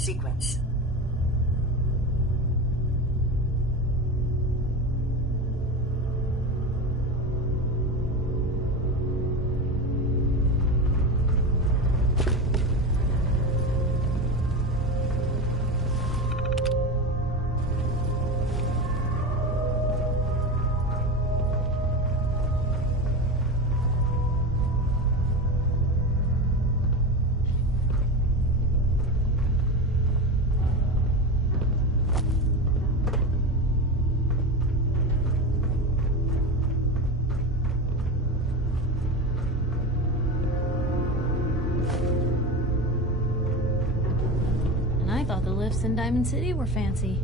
sequence. I thought the lifts in Diamond City were fancy.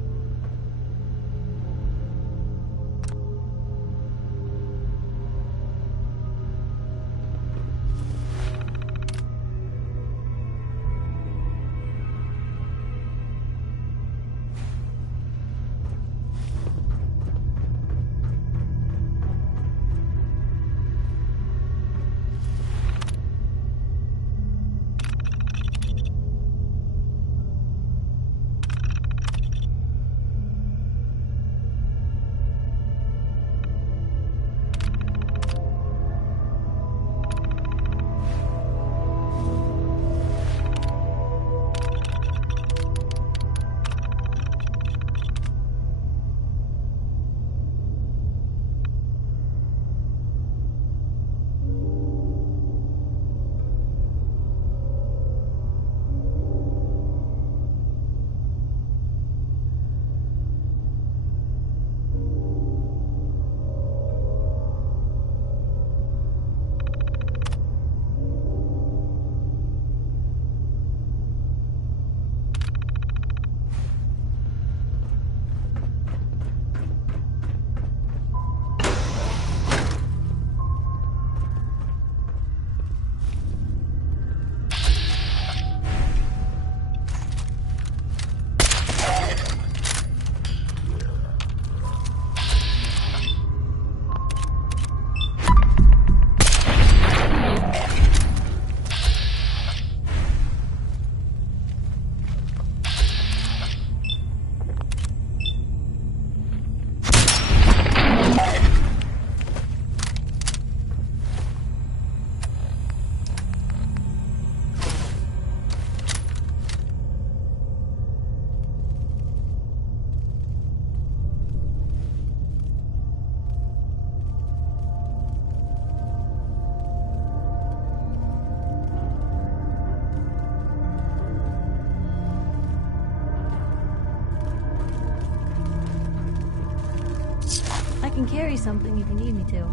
I can carry something if you need me to.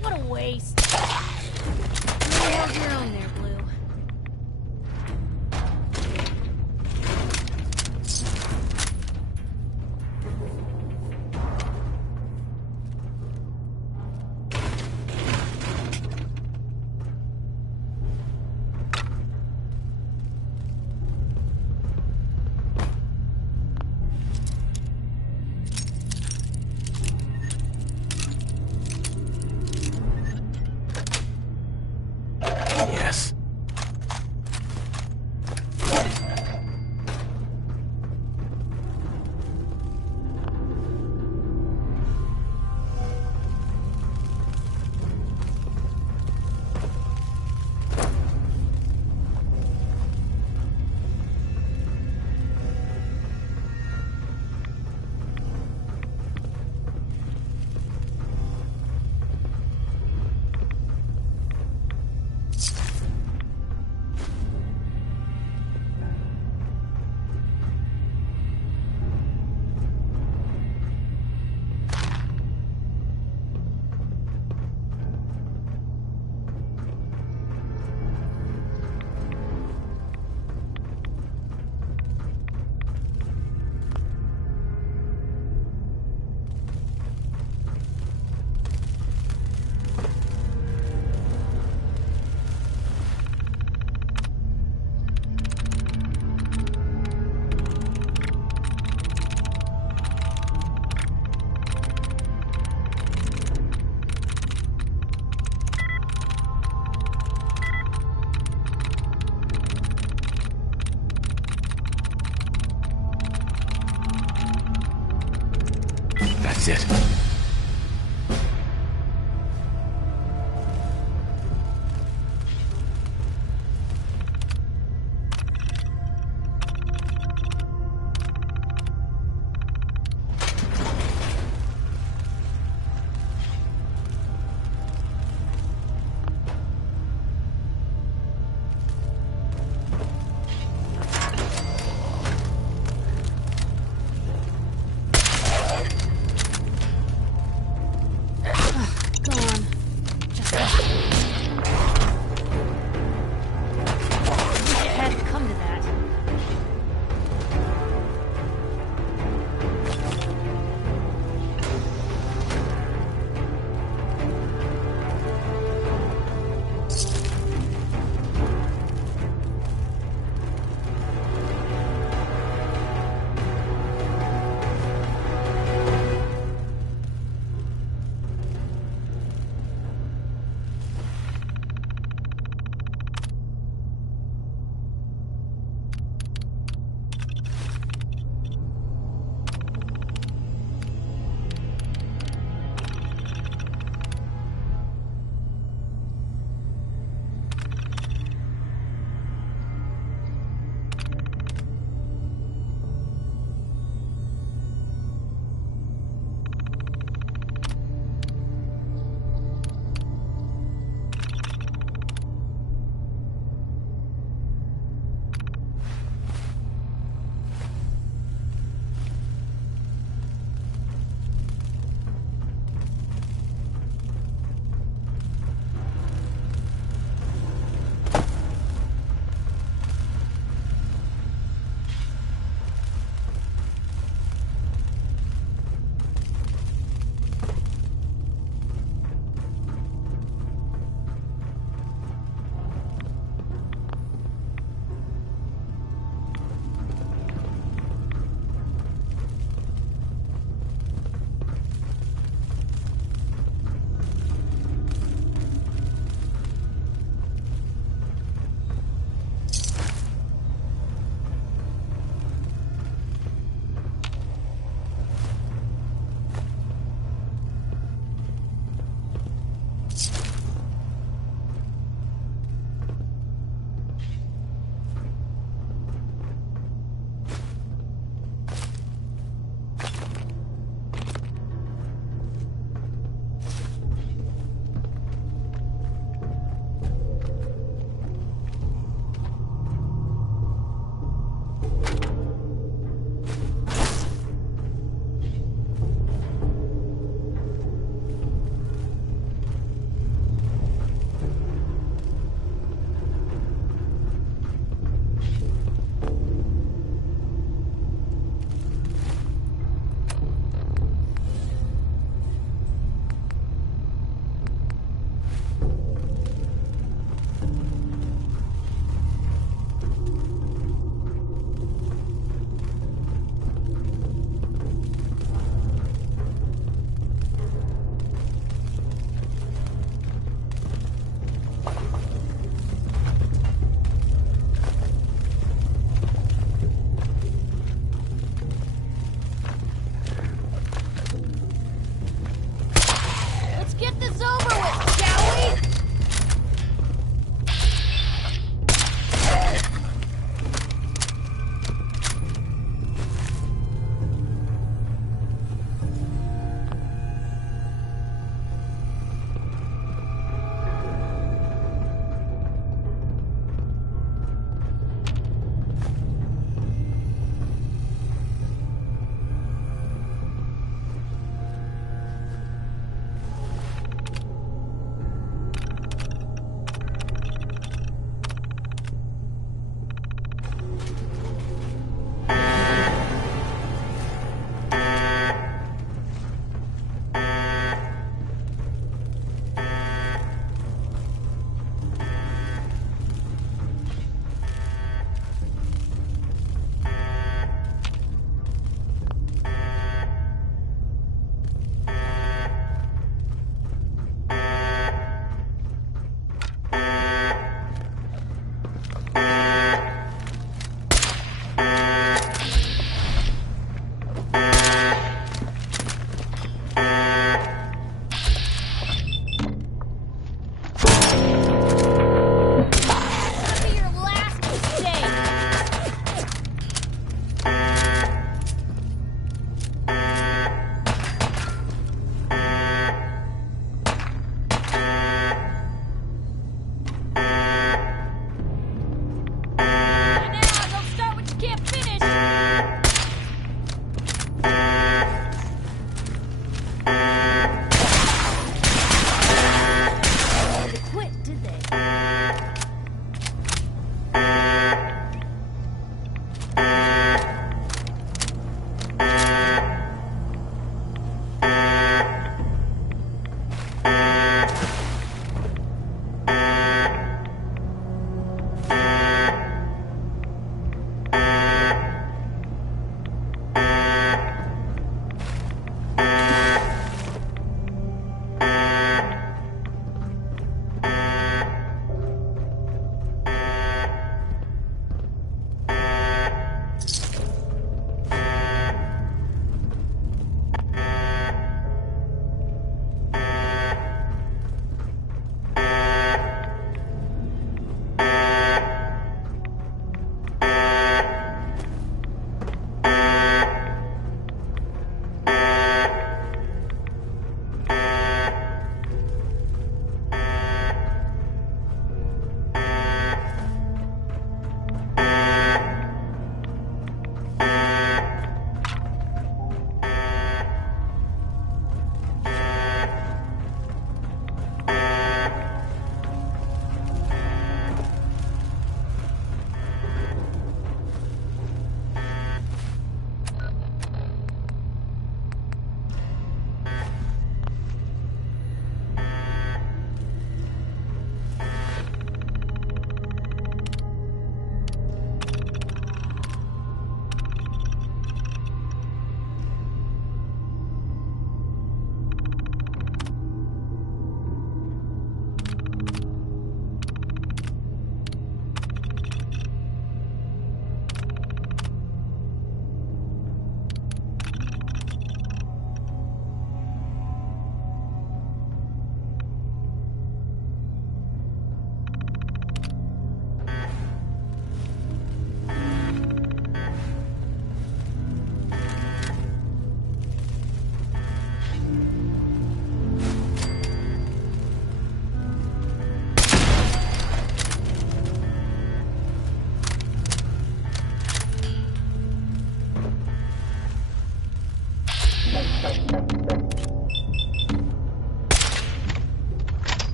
What a waste. You held your own there, Blue. Yes. is it.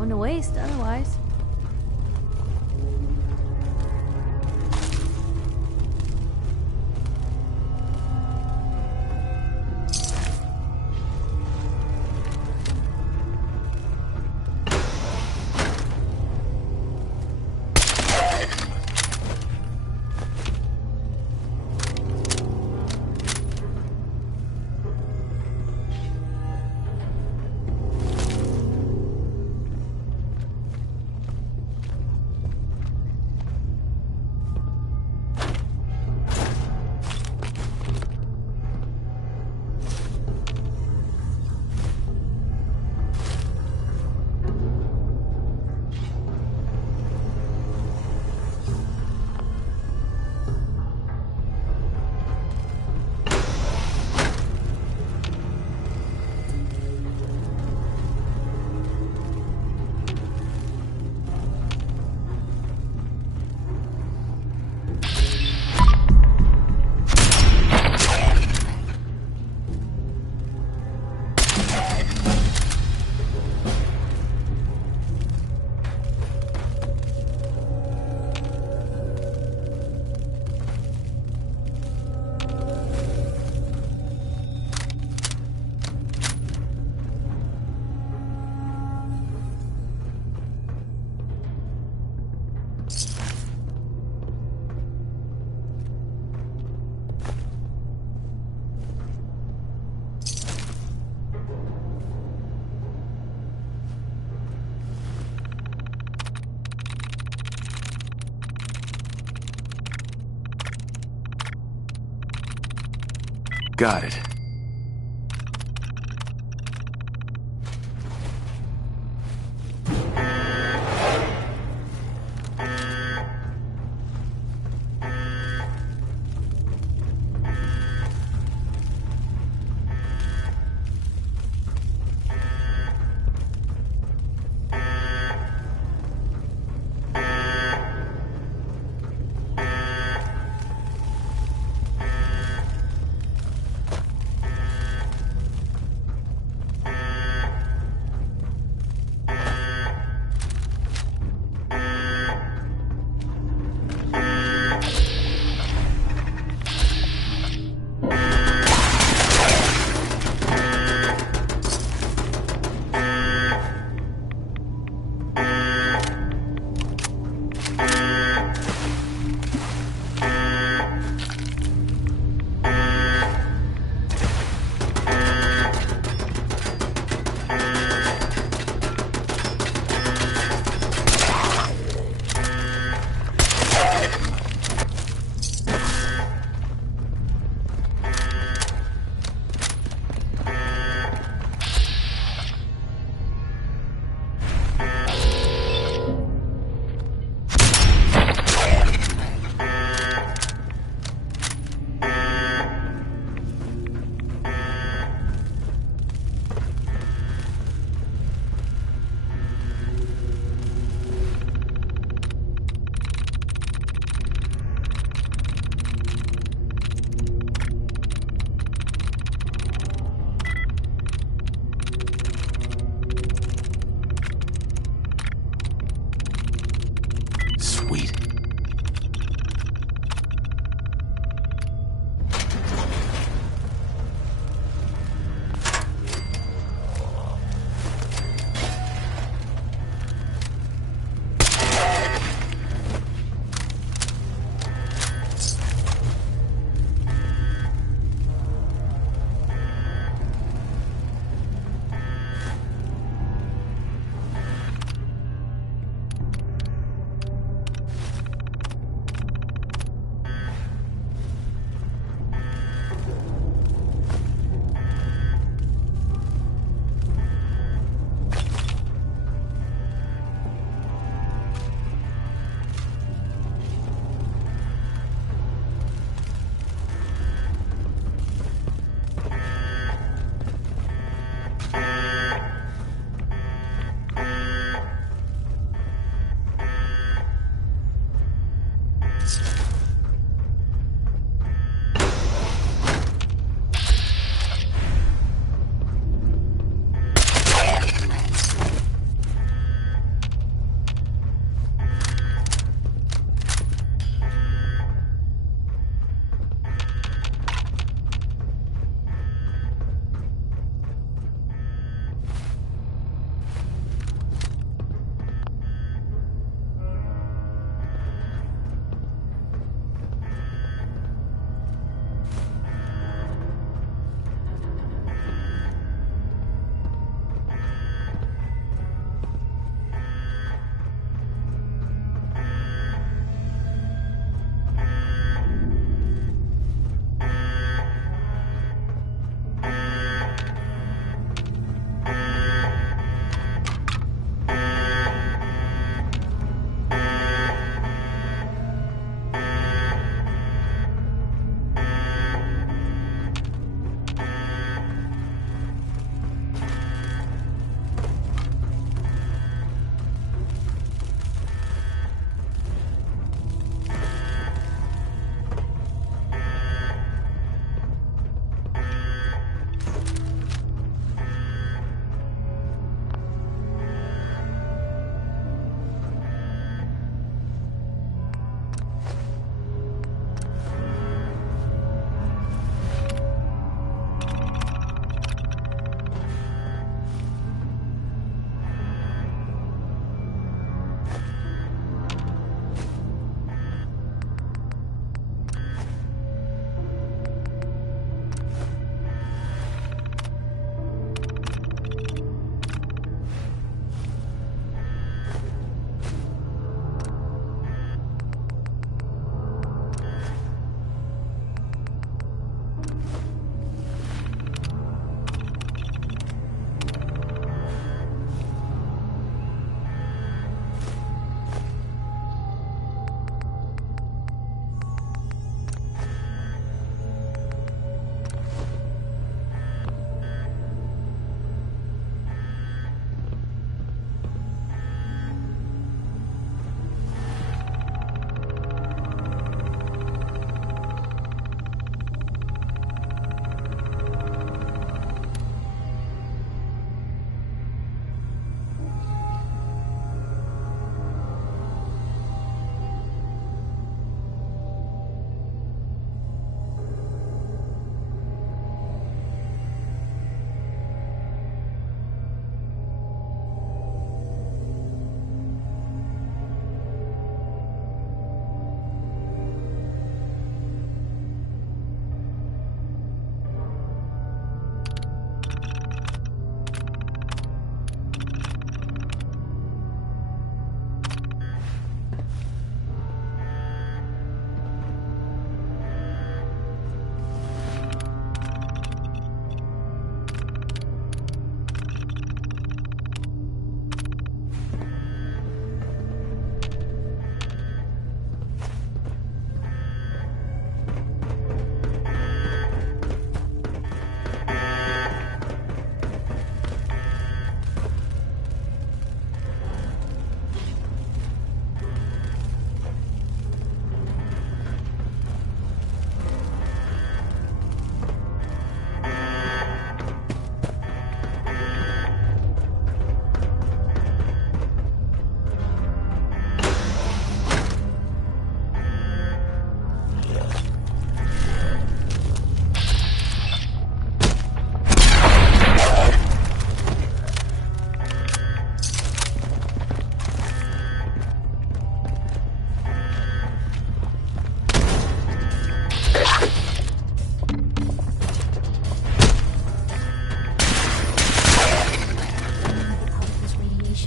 Going to waste otherwise. Got it.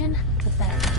information, the better.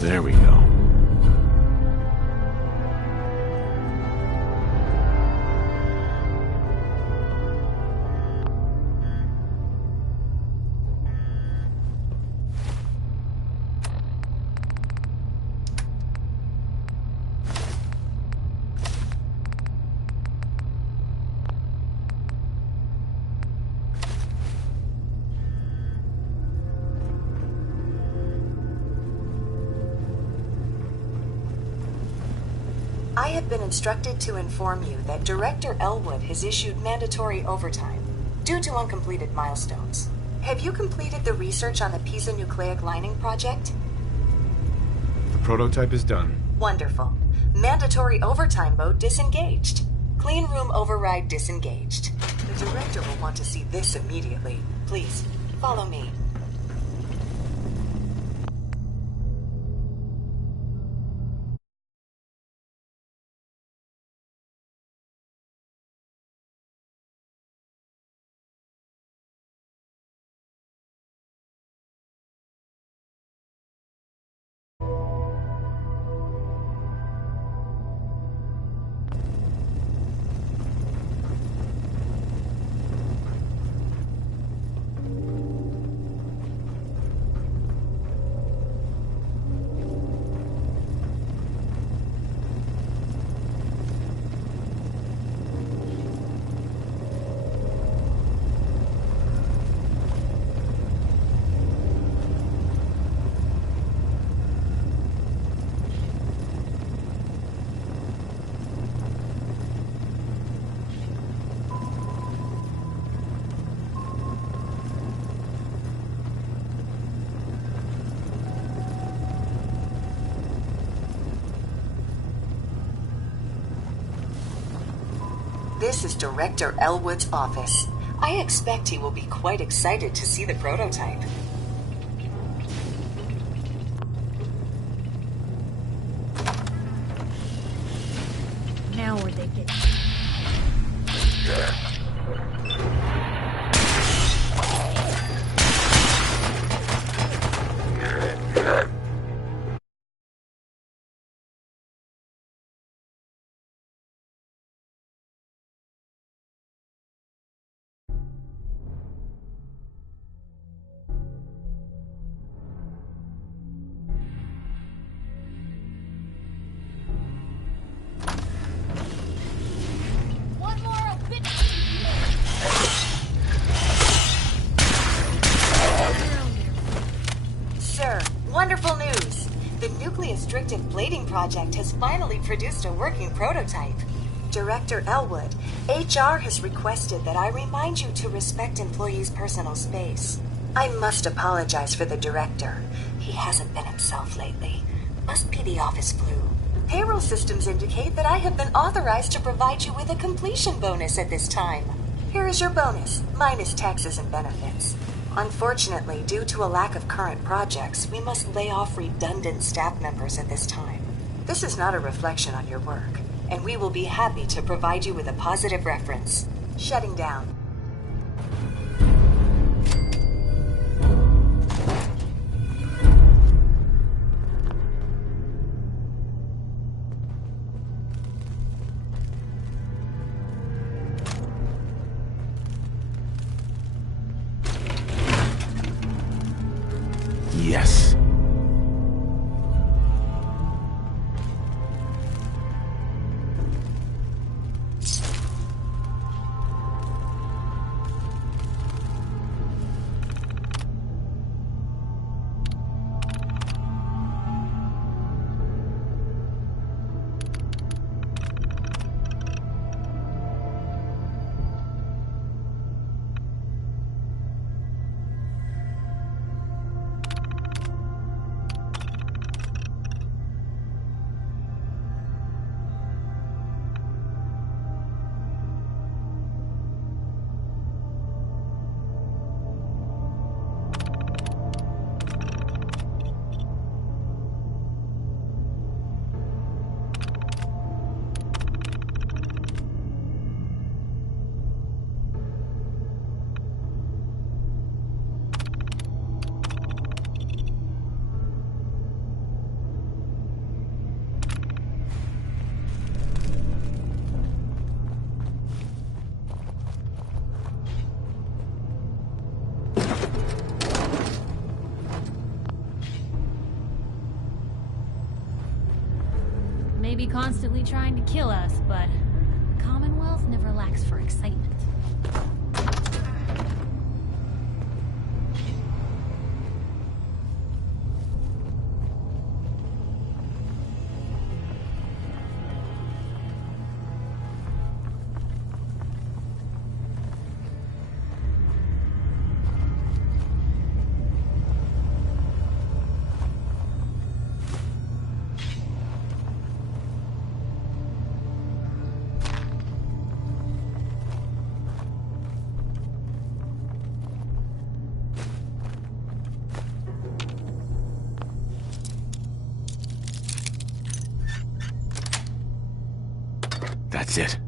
There we go. I have been instructed to inform you that Director Elwood has issued mandatory overtime due to uncompleted milestones. Have you completed the research on the Pisa nucleic lining project? The prototype is done. Wonderful. Mandatory overtime mode disengaged. Clean room override disengaged. The director will want to see this immediately. Please, follow me. This is Director Elwood's office. I expect he will be quite excited to see the prototype. Now where'd they get? One more, I'll bit. Sir, wonderful news. The nucleus-strictive blading project has finally produced a working prototype. Director Elwood, HR has requested that I remind you to respect employees' personal space. I must apologize for the director. He hasn't been himself lately. Must be the office flu. Payroll systems indicate that I have been authorized to provide you with a completion bonus at this time. Here is your bonus, minus taxes and benefits. Unfortunately, due to a lack of current projects, we must lay off redundant staff members at this time. This is not a reflection on your work, and we will be happy to provide you with a positive reference. Shutting down. Yes. Maybe constantly trying to kill us, but the Commonwealth never lacks for excitement. That's it.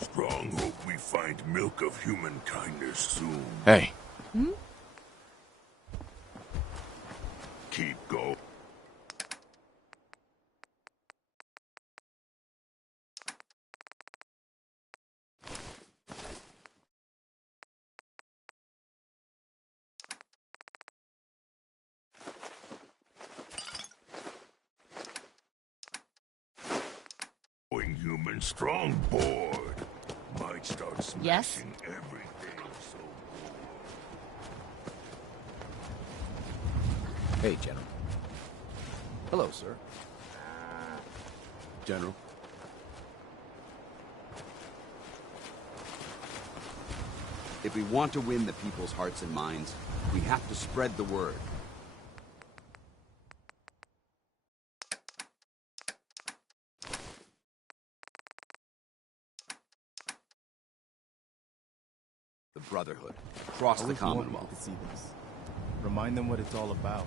Strong hope we find milk of human kindness soon. Hey. Keep going. Human strong board might start smashing Yes? everything. So Hey, General. Hello, sir. General. If we want to win the people's hearts and minds, we have to spread the word. brotherhood across I the wish more people Commonwealth. could see this. Remind them what it's all about.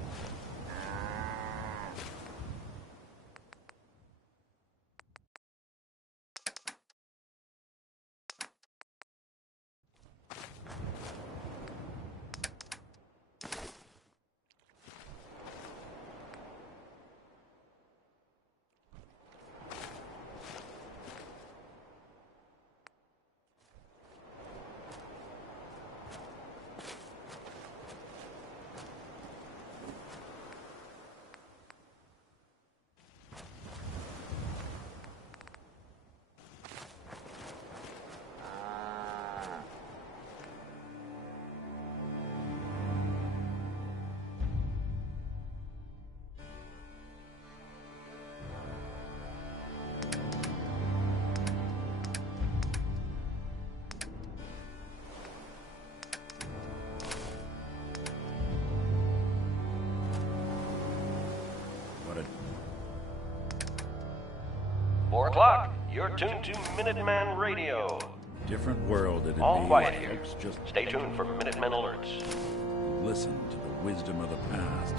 What a 4 o'clock. You're tuned to Minuteman Radio. different world it'd All be. quiet here. Folks just Stay tuned for Minutemen alerts. listen to the wisdom of the past.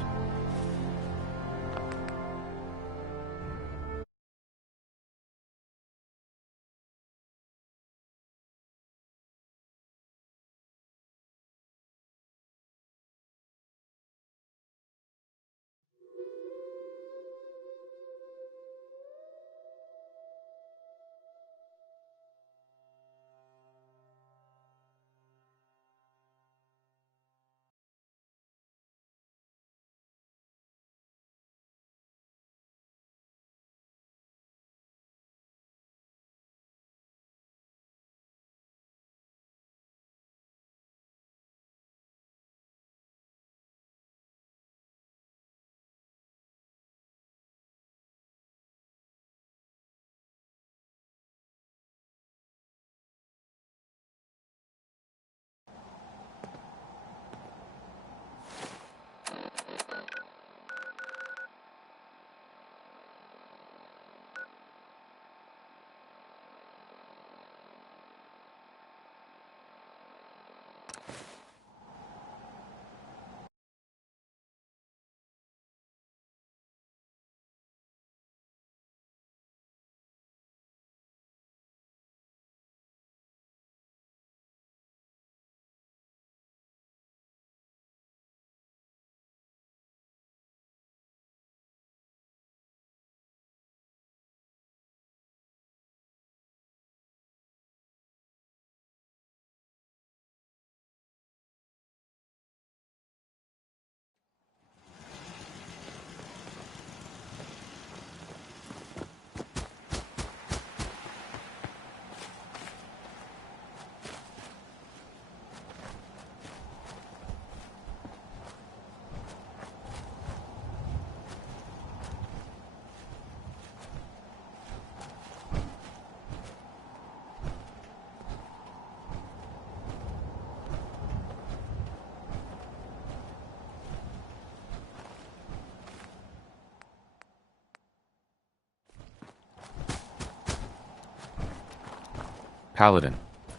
Paladin,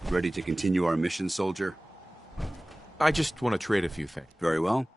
Ready to continue our mission, soldier? I just want to trade a few things. Very well.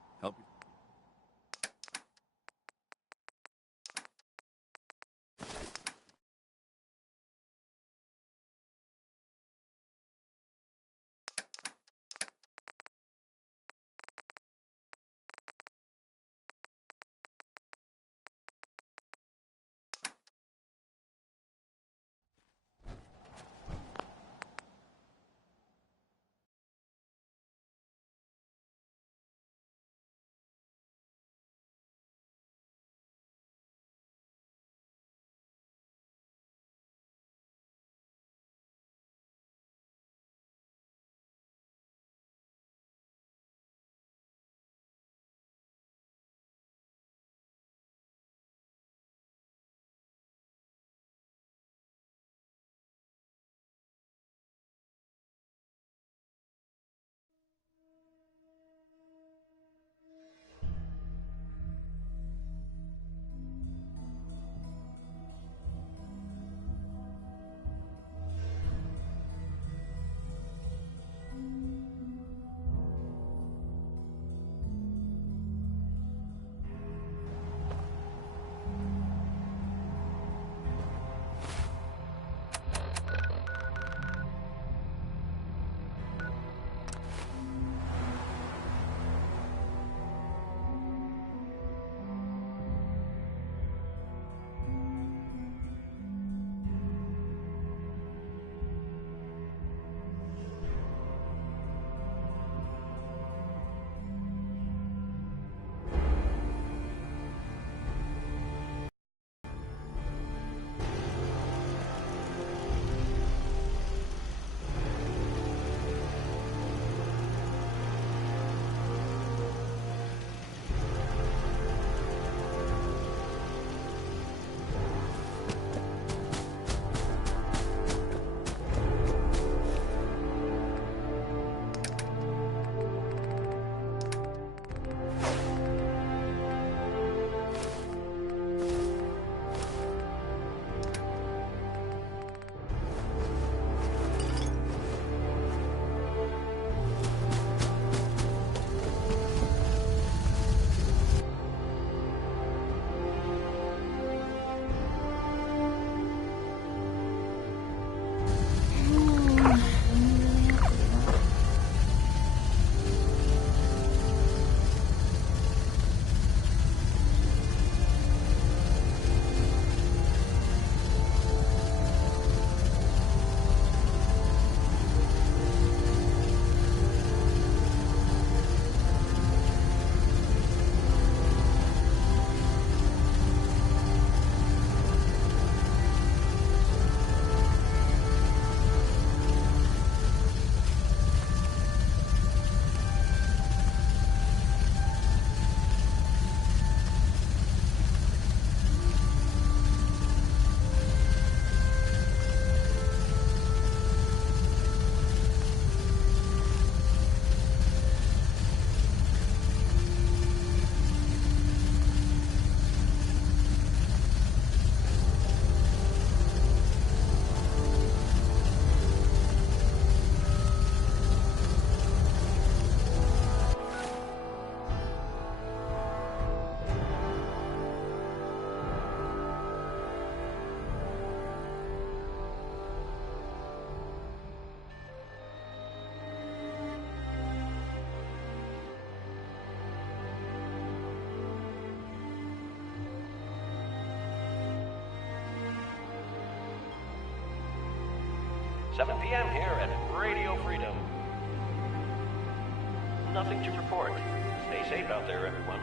7 p.m. here at Radio Freedom. Nothing to report. Stay safe out there, everyone.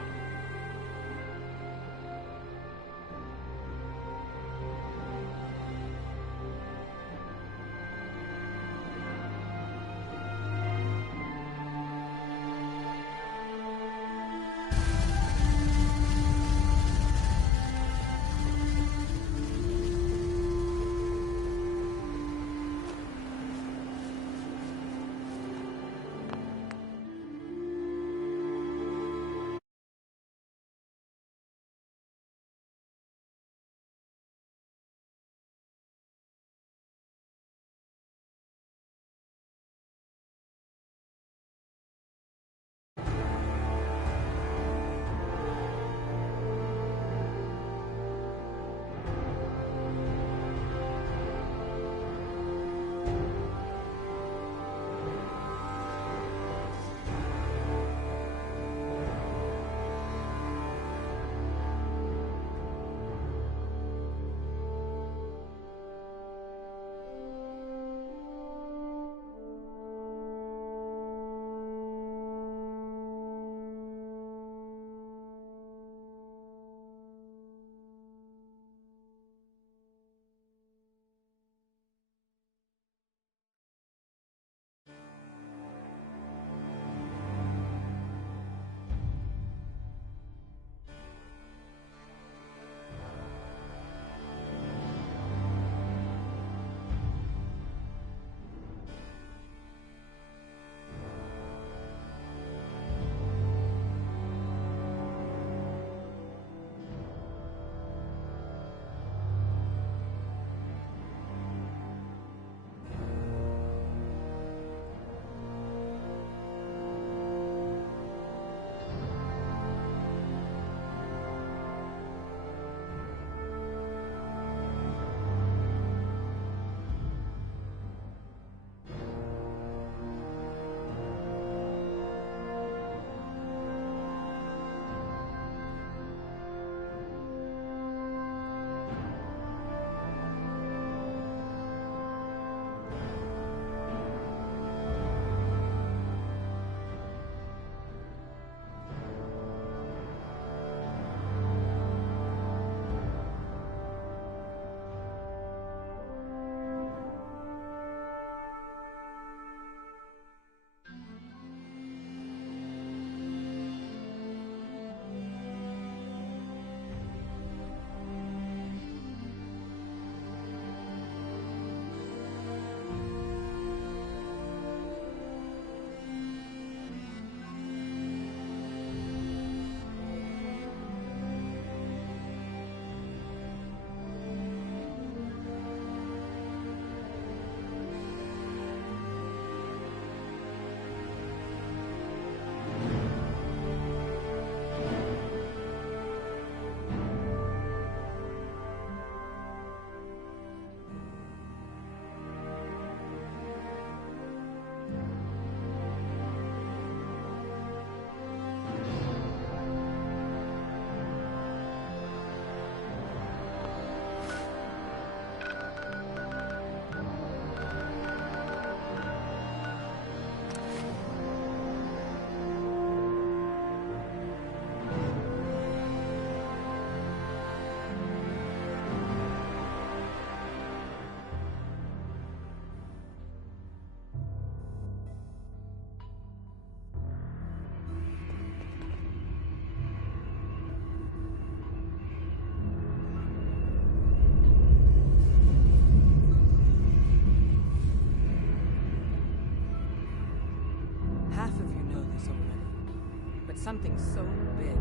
Something so big.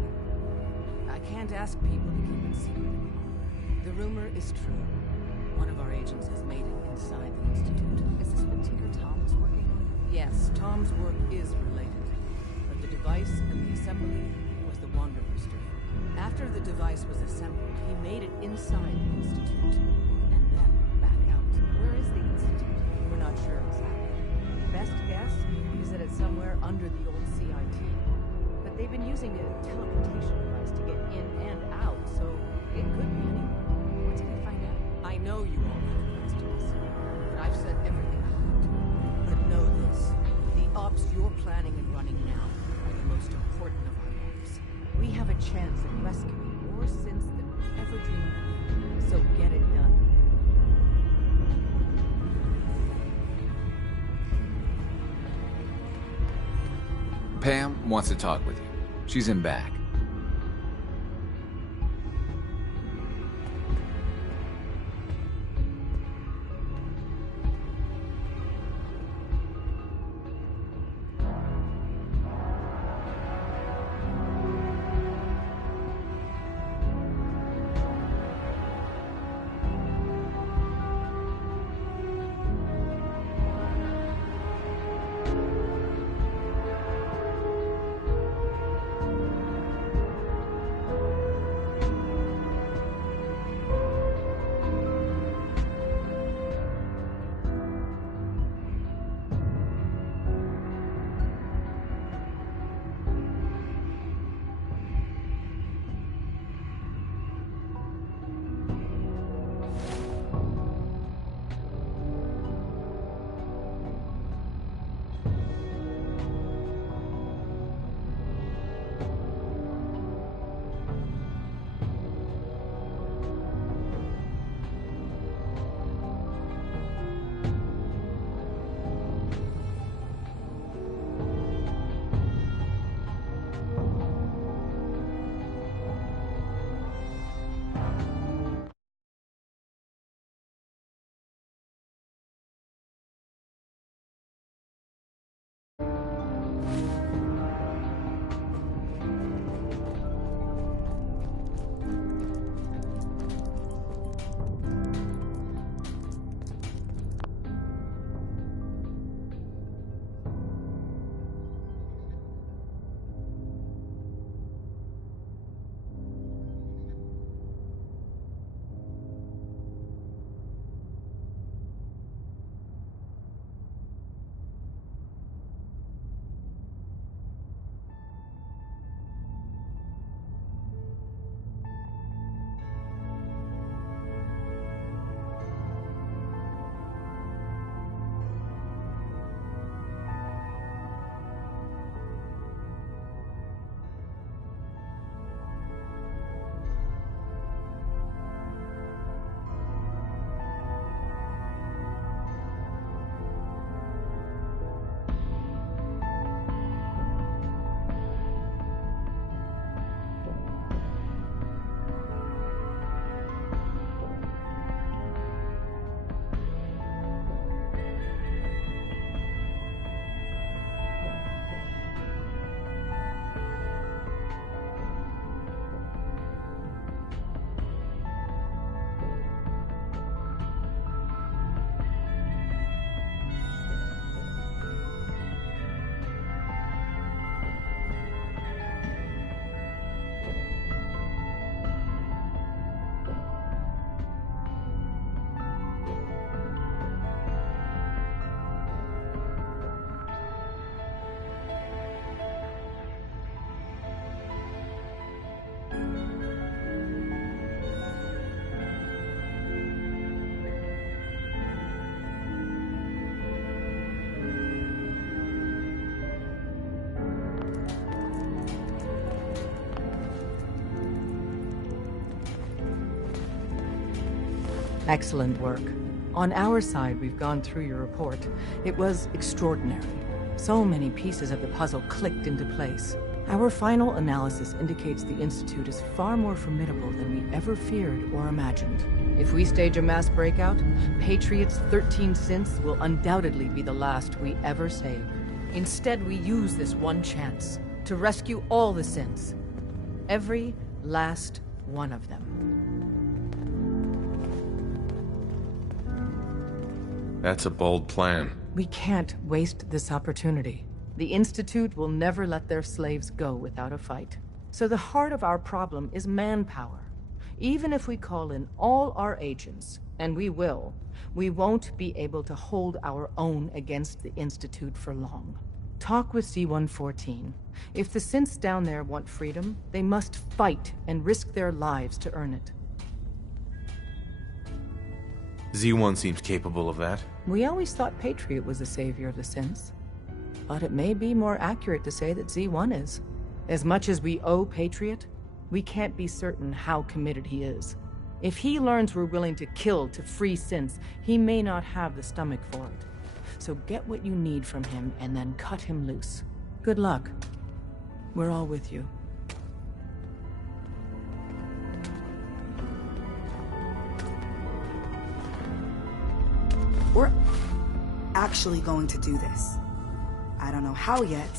I can't ask people to keep it secret anymore. The rumor is true. One of our agents has made it inside the Institute. Is this what Tinker Tom is working on? Yes, Tom's work is related. But the device and the assembly was the Wanderer's doing. After the device was assembled, he made it inside the Institute. And then back out. Where is the Institute? We're not sure exactly. Best guess is that it's somewhere under the old CIT. But they've been using a teleportation device to get in and out, so it could be anywhere. What did we find out? I know you all have questions, but I've said everything I jobs you're planning and running now are the most important of our lives. We have a chance at rescuing more synths than we ever dreamed of. So get it done. Pam wants to talk with you. She's in back. Excellent work. On our side, we've gone through your report. It was extraordinary. So many pieces of the puzzle clicked into place. Our final analysis indicates the Institute is far more formidable than we ever feared or imagined. If we stage a mass breakout, Patriot's 13 synths will undoubtedly be the last we ever save. Instead, we use this one chance to rescue all the synths. Every last one of them. That's a bold plan. We can't waste this opportunity. The Institute will never let their slaves go without a fight. So the heart of our problem is manpower. Even if we call in all our agents, and we will, we won't be able to hold our own against the Institute for long. Talk with C-114. If the synths down there want freedom, they must fight and risk their lives to earn it. Z1 seems capable of that. We always thought Patriot was the savior of the synths. but it may be more accurate to say that Z1 is. As much as we owe Patriot, we can't be certain how committed he is. If he learns we're willing to kill to free synths, he may not have the stomach for it. So get what you need from him and then cut him loose. Good luck. We're all with you. We're actually going to do this. I don't know how yet,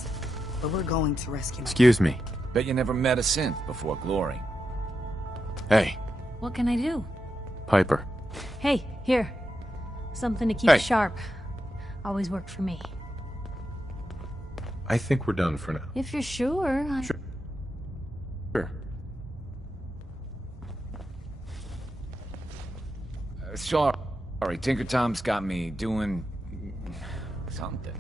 but we're going to rescue him. Excuse me. Bet you never met a synth before Glory. Hey, What can I do? Piper. Hey, here. Something to keep Hey. sharp. Always worked for me. I think we're done for now. If you're sure, Sure. Sorry, Tinker Tom's got me doing something.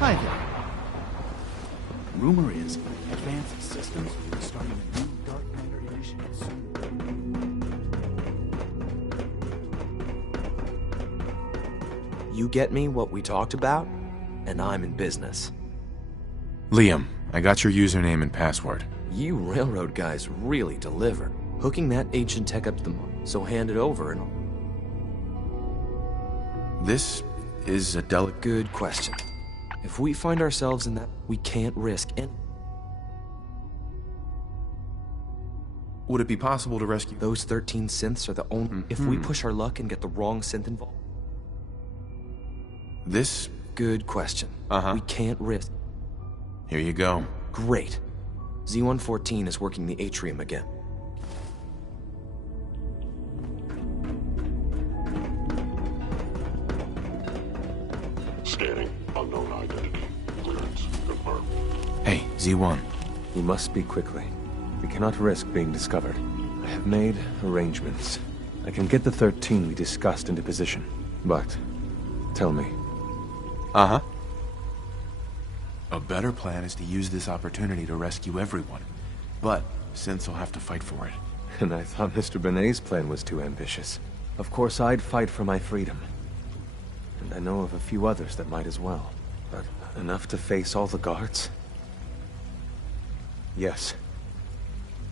Hi there. Rumor is Advanced Systems is starting a new Dark Matter initiative soon. You get me what we talked about, and I'm in business. Liam, I got your username and password. You railroad guys really deliver. Hooking that ancient tech up to the moon, so hand it over and... This is a delicate... Good question. If we find ourselves in that, we can't risk any... Would it be possible to rescue... Those 13 synths are the only... If we push our luck and get the wrong synth involved... This... Good question. We can't risk... Here you go. Great. Z-114 is working the atrium again. Scanning. Unknown identity. Clearance confirmed. Hey, Z1. We must speak quickly. We cannot risk being discovered. I have made arrangements. I can get the 13 we discussed into position. But, tell me. A better plan is to use this opportunity to rescue everyone. But, synths will have to fight for it. And I thought Mr. Benet's plan was too ambitious. Of course, I'd fight for my freedom. And I know of a few others that might as well. But enough to face all the guards? Yes.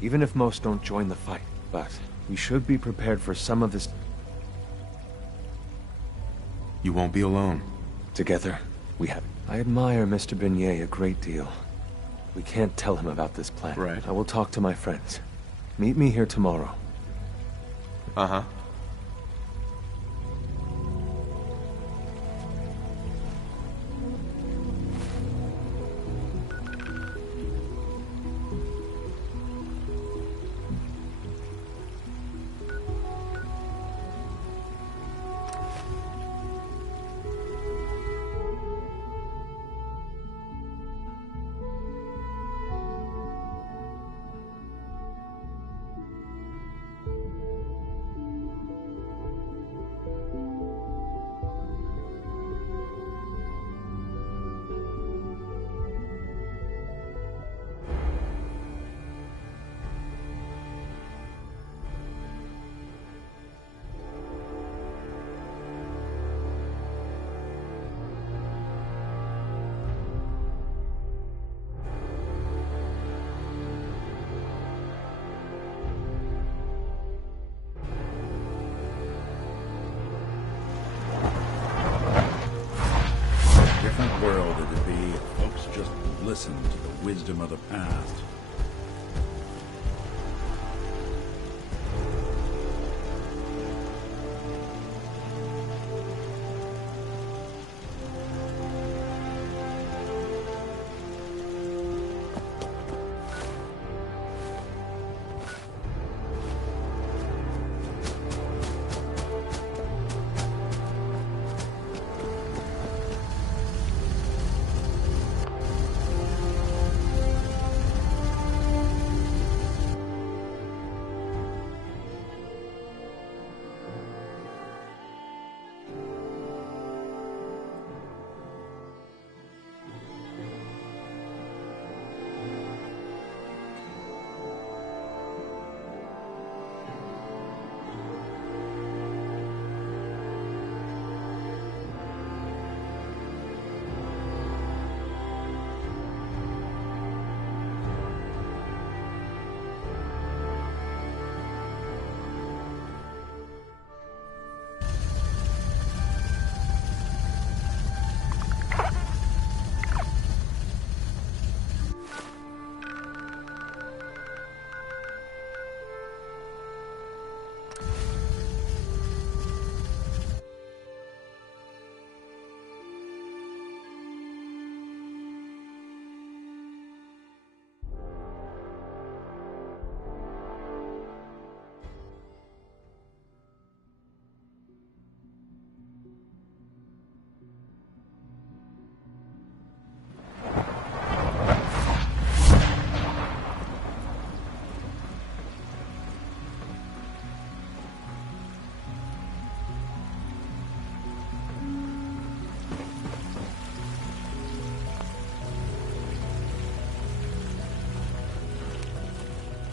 Even if most don't join the fight. But we should be prepared for some of this... You won't be alone. Together, we have... I admire Mr. Benet a great deal. We can't tell him about this plan. Right. I will talk to my friends. Meet me here tomorrow. Different world it'd be if folks just listened to the wisdom of the past.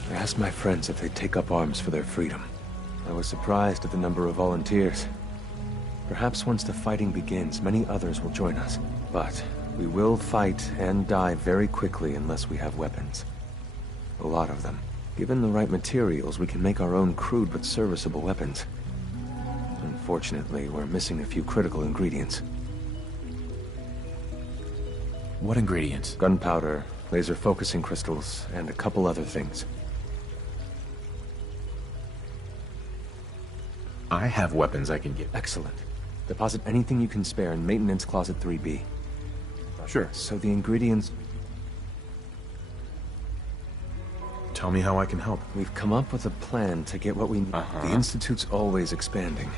I asked my friends if they'd take up arms for their freedom. I was surprised at the number of volunteers. Perhaps once the fighting begins, many others will join us. But we will fight and die very quickly unless we have weapons. A lot of them. Given the right materials, we can make our own crude but serviceable weapons. Unfortunately, we're missing a few critical ingredients. What ingredients? Gunpowder, laser focusing crystals, and a couple other things. I have weapons I can give. Excellent. Deposit anything you can spare in Maintenance Closet 3B. Sure. So the ingredients... Tell me how I can help. We've come up with a plan to get what we need. The Institute's always expanding.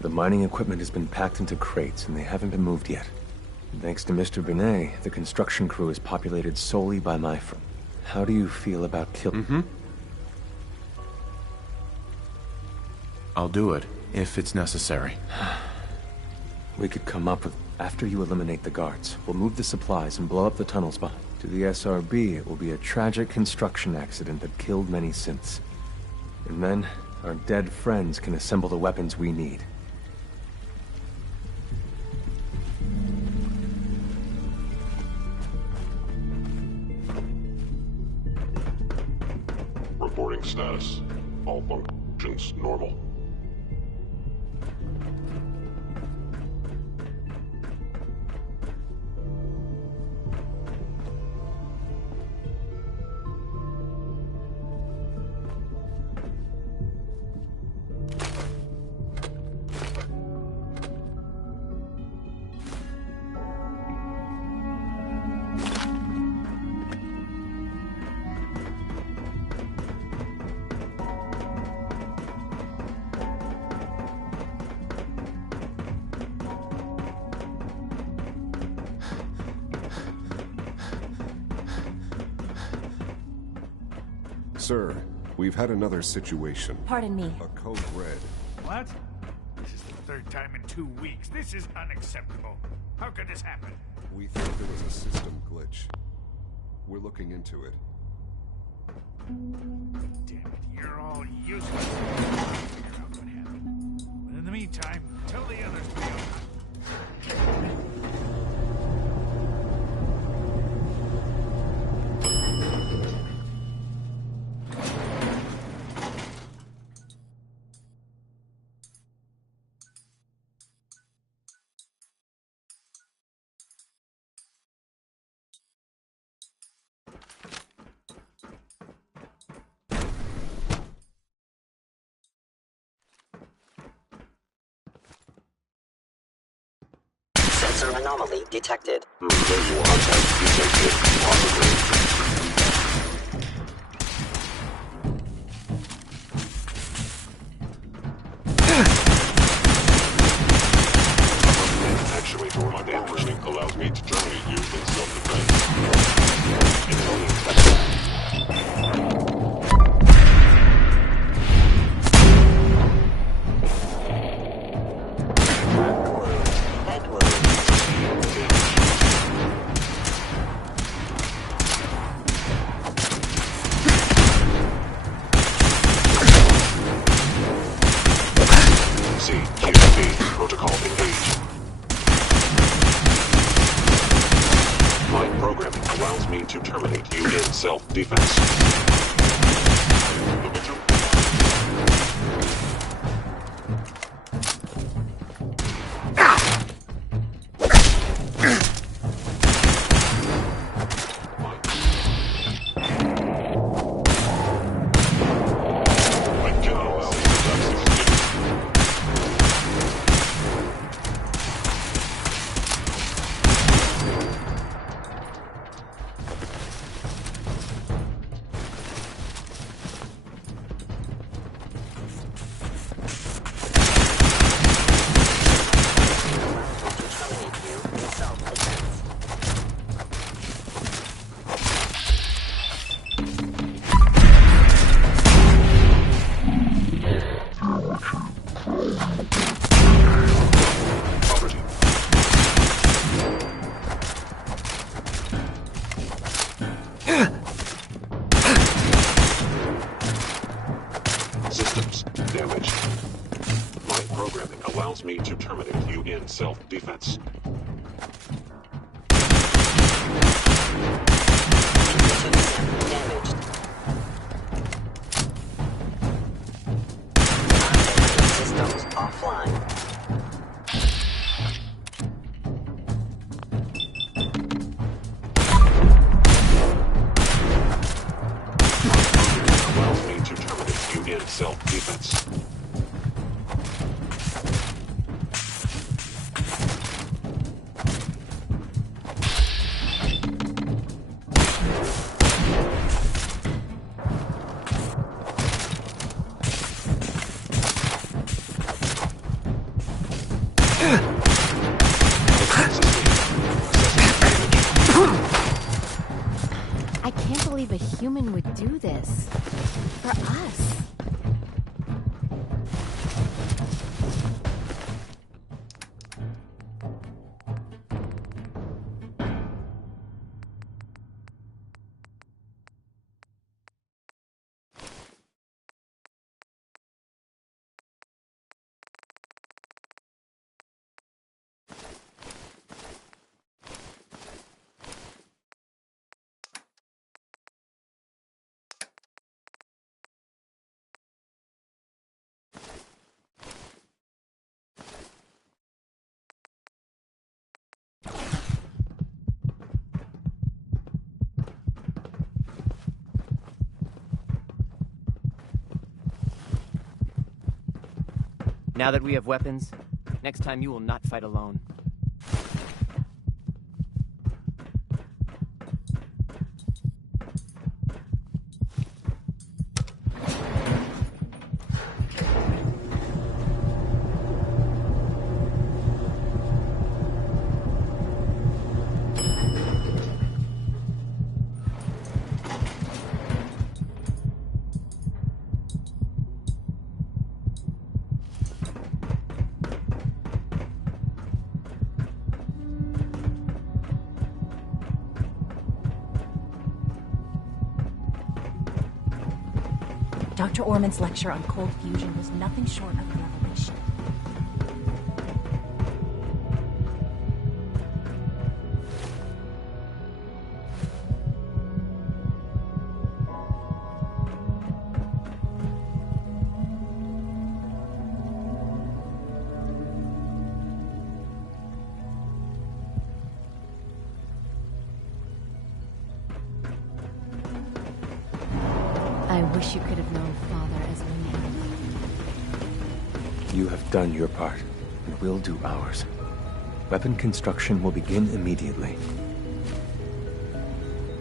The mining equipment has been packed into crates, and they haven't been moved yet. Thanks to Mr. Binet, the construction crew is populated solely by my friend. How do you feel about killing? I'll do it, if it's necessary. We could come up with... After you eliminate the guards, we'll move the supplies and blow up the tunnels behind. To the SRB, it will be a tragic construction accident that killed many synths. And then, our dead friends can assemble the weapons we need. Reporting status. All functions normal. Sir, we've had another situation. Pardon me. A code red. What? This is the third time in 2 weeks. This is unacceptable. How could this happen? We think there was a system glitch. We're looking into it. Damn it, you're all useless. Figure out what happened. But in the meantime, tell the others to be on. Sensor anomaly detected. Actuator on ambushing allows me to terminate you in self-defense. It's only effective. Protocol engaged. My programming allows me to terminate you in self-defense. damaged. My programming allows me to terminate you in self-defense. Damaged. Systems offline. Allows me to terminate you in self-defense. I can't believe a human would do this. For us. Now that we have weapons, next time you will not fight alone. Dr. Orman's lecture on cold fusion was nothing short of a revelation. I wish you could have known Father as we have. You have done your part, and we'll do ours. Weapon construction will begin immediately.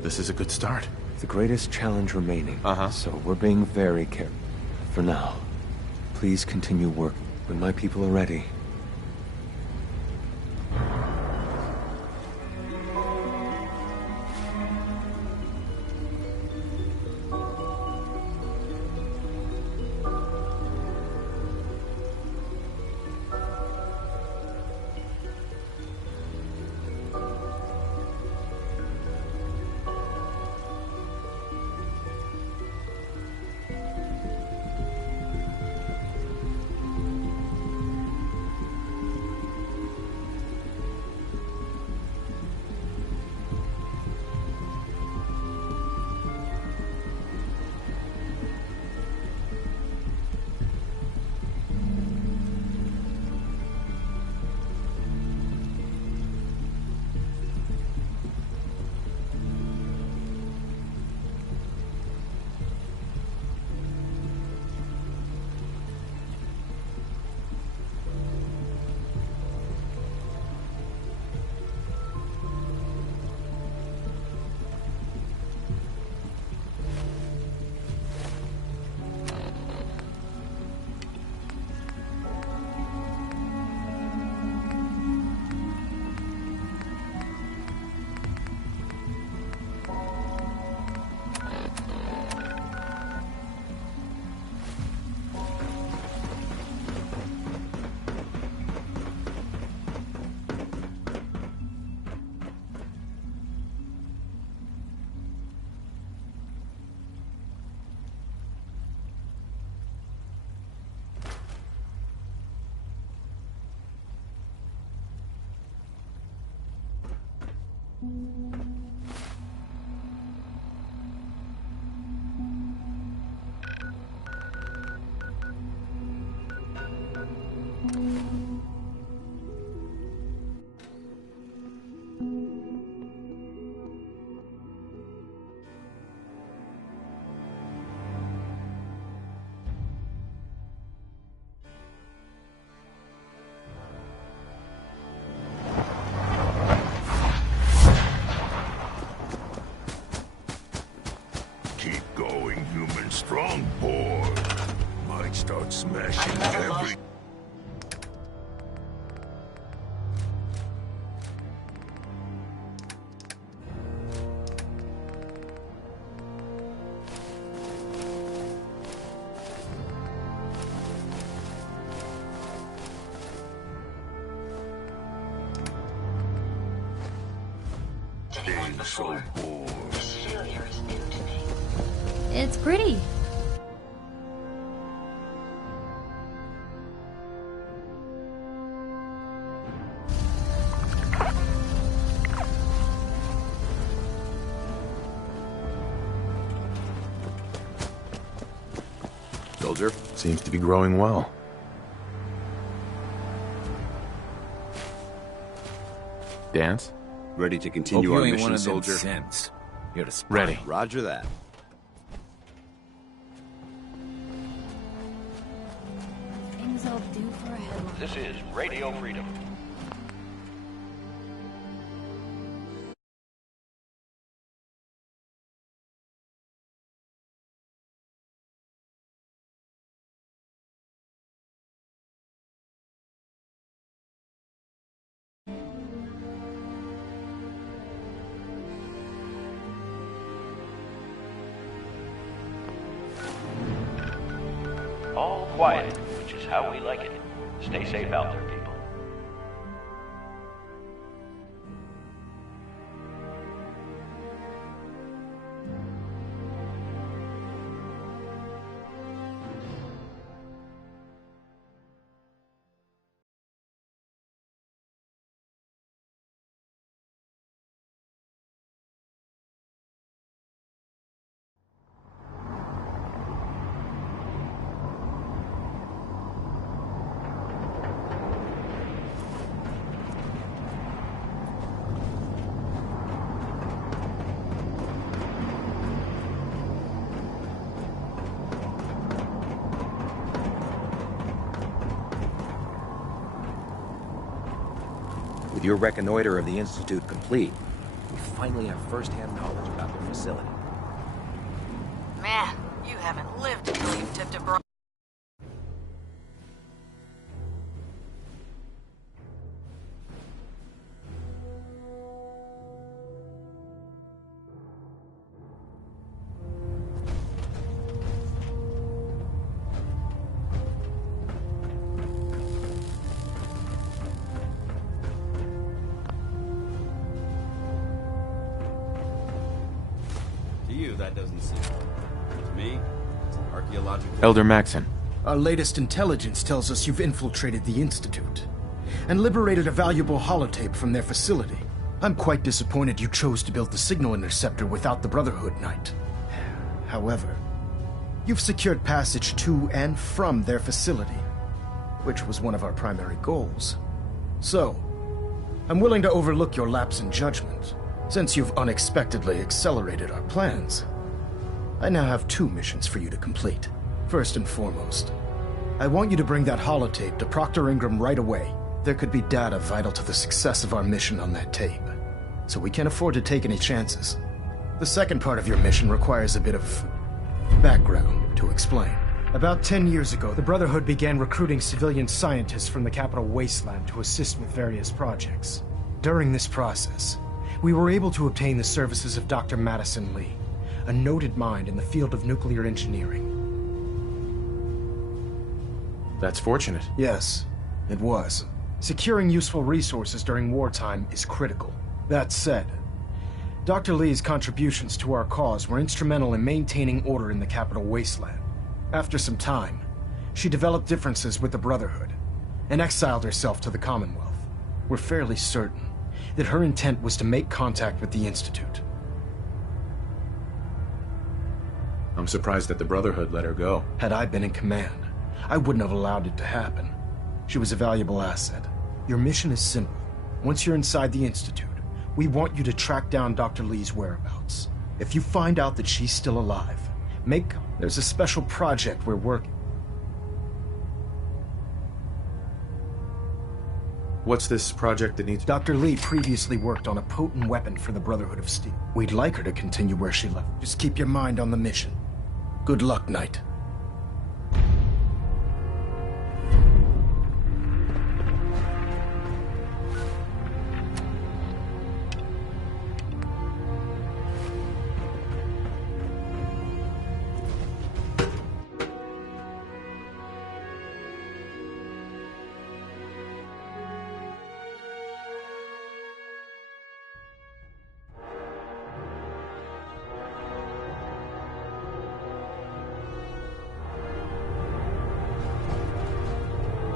This is a good start. The greatest challenge remaining, so we're being very careful. For now, please continue work. When my people are ready, Strong board might start smashing every... Being so bored. It's pretty. Soldier? Seems to be growing well. Dance? Ready to continue our mission, soldier? You're to spy. Ready. Roger that. Things I'll do for a headline. This is Radio Freedom. All quiet, which is how we like it. Stay safe out there, people. With your reconnoiter of the Institute complete, we finally have first-hand knowledge about their facility. Man, you haven't lived until you've tipped a bro. That doesn't seem. To me, it's an archaeological... Elder Maxon. Our latest intelligence tells us you've infiltrated the Institute and liberated a valuable holotape from their facility. I'm quite disappointed you chose to build the signal interceptor without the Brotherhood Knight. However, you've secured passage to and from their facility, which was one of our primary goals. So, I'm willing to overlook your lapse in judgment, since you've unexpectedly accelerated our plans. I now have 2 missions for you to complete. First and foremost, I want you to bring that holotape to Proctor Ingram right away. There could be data vital to the success of our mission on that tape, so we can't afford to take any chances. The second part of your mission requires a bit of background to explain. About 10 years ago, the Brotherhood began recruiting civilian scientists from the Capital Wasteland to assist with various projects. During this process, we were able to obtain the services of Dr. Madison Lee, a noted mind in the field of nuclear engineering. That's fortunate. Yes, it was. Securing useful resources during wartime is critical. That said, Dr. Lee's contributions to our cause were instrumental in maintaining order in the Capital Wasteland. After some time, she developed differences with the Brotherhood and exiled herself to the Commonwealth. We're fairly certain that her intent was to make contact with the Institute. I'm surprised that the Brotherhood let her go. Had I been in command, I wouldn't have allowed it to happen. She was a valuable asset. Your mission is simple. Once you're inside the Institute, we want you to track down Dr. Lee's whereabouts. If you find out that she's still alive, there's a special project we're working. What's this project that needs... Dr. Lee previously worked on a potent weapon for the Brotherhood of Steel. We'd like her to continue where she left. Just keep your mind on the mission. Good luck, Knight.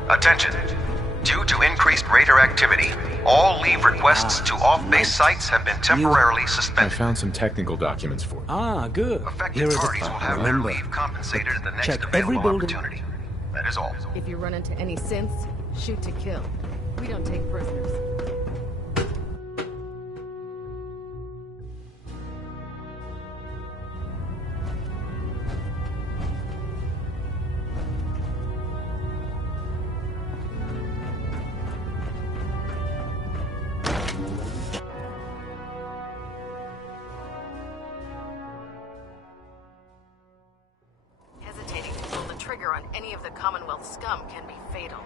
Attention. Due to increased raider activity, all leave requests to off-base sites have been temporarily I suspended. found some technical documents for you. Good. Affected parties will have their leave compensated at the next available opportunity. That is all. If you run into any synths, shoot to kill. We don't take prisoners. Hesitating to pull the trigger on any of the Commonwealth scum can be fatal.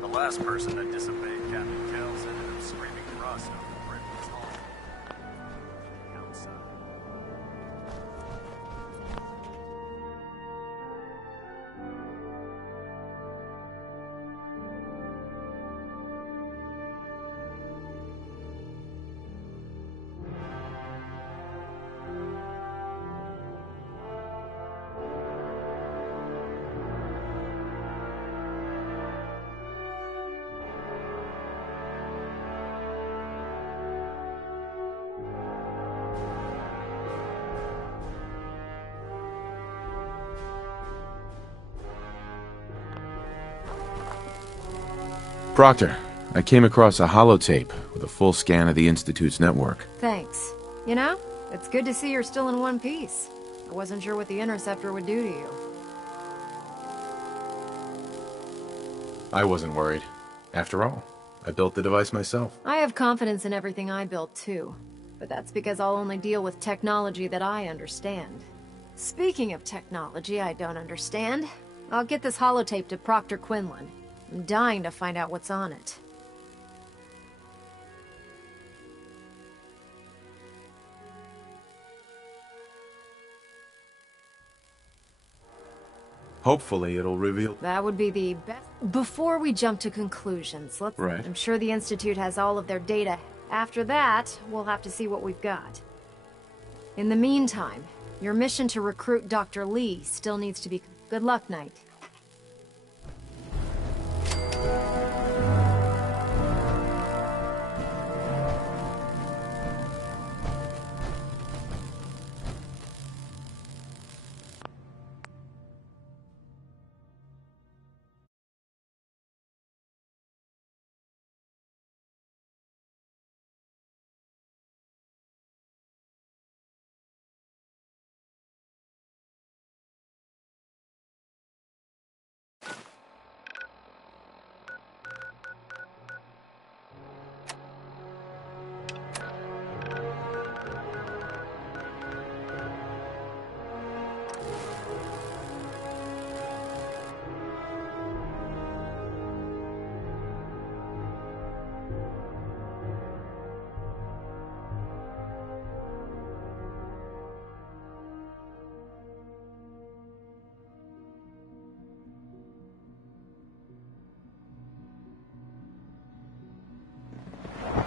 The last person that disobeyed Captain Kells ended up screaming rust over the brick of his home. Outside. Proctor, I came across a holotape with a full scan of the Institute's network. Thanks. You know, it's good to see you're still in one piece. I wasn't sure what the Interceptor would do to you. I wasn't worried. After all, I built the device myself. I have confidence in everything I built too, but that's because I'll only deal with technology that I understand. Speaking of technology I don't understand, I'll get this holotape to Proctor Quinlan. I'm dying to find out what's on it. Hopefully it'll reveal... That would be the best... Before we jump to conclusions, Right. I'm sure the Institute has all of their data. After that, we'll have to see what we've got. In the meantime, your mission to recruit Dr. Lee still needs to be... Good luck, Knight.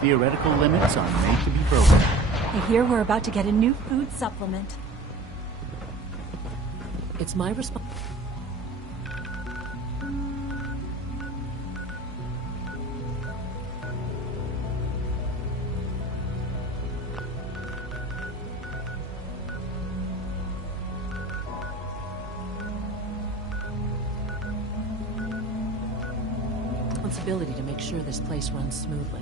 Theoretical limits are made to be broken. I hear we're about to get a new food supplement. It's my response. Responsibility to make sure this place runs smoothly.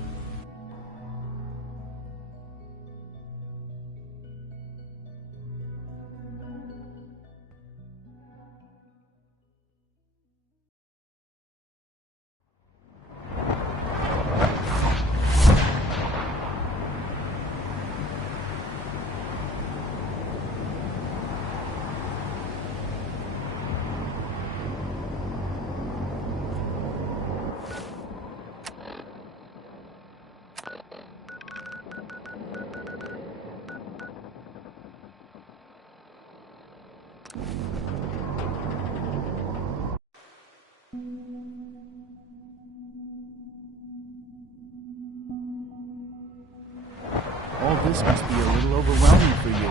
All this must be a little overwhelming for you.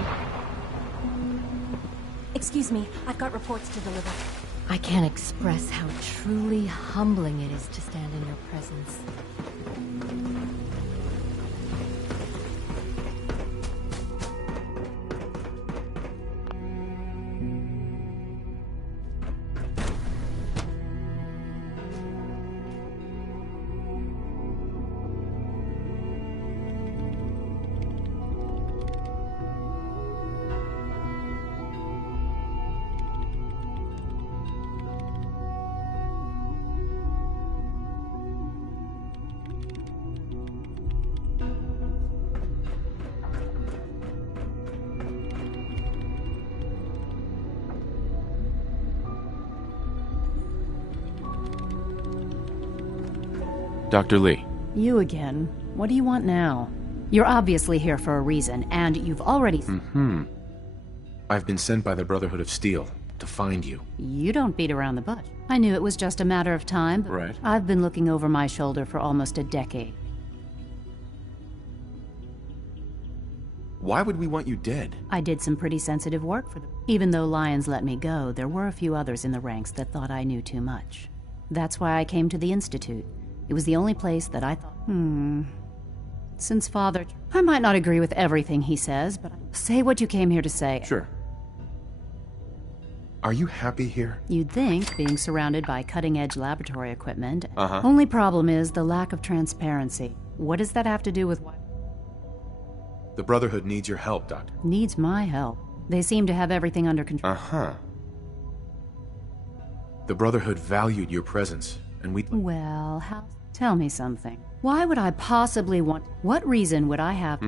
Excuse me, I've got reports to deliver. I can't express how truly humbling it is to stand in your presence. Dr. Lee. You again. What do you want now? You're obviously here for a reason, and you've already... I've been sent by the Brotherhood of Steel to find you. You don't beat around the bush. I knew it was just a matter of time, but Right. I've been looking over my shoulder for almost a decade. Why would we want you dead? I did some pretty sensitive work for them. Even though Lyons let me go, there were a few others in the ranks that thought I knew too much. That's why I came to the Institute. It was the only place that I thought, Since Father... I might not agree with everything he says, but say what you came here to say. Sure. Are you happy here? You'd think, being surrounded by cutting-edge laboratory equipment. Uh-huh. Only problem is the lack of transparency. What does that have to do with... The Brotherhood needs your help, Doctor. Needs my help. They seem to have everything under control. Uh-huh. The Brotherhood valued your presence, and we... Well, how... Tell me something. Why would I possibly want... What reason would I have...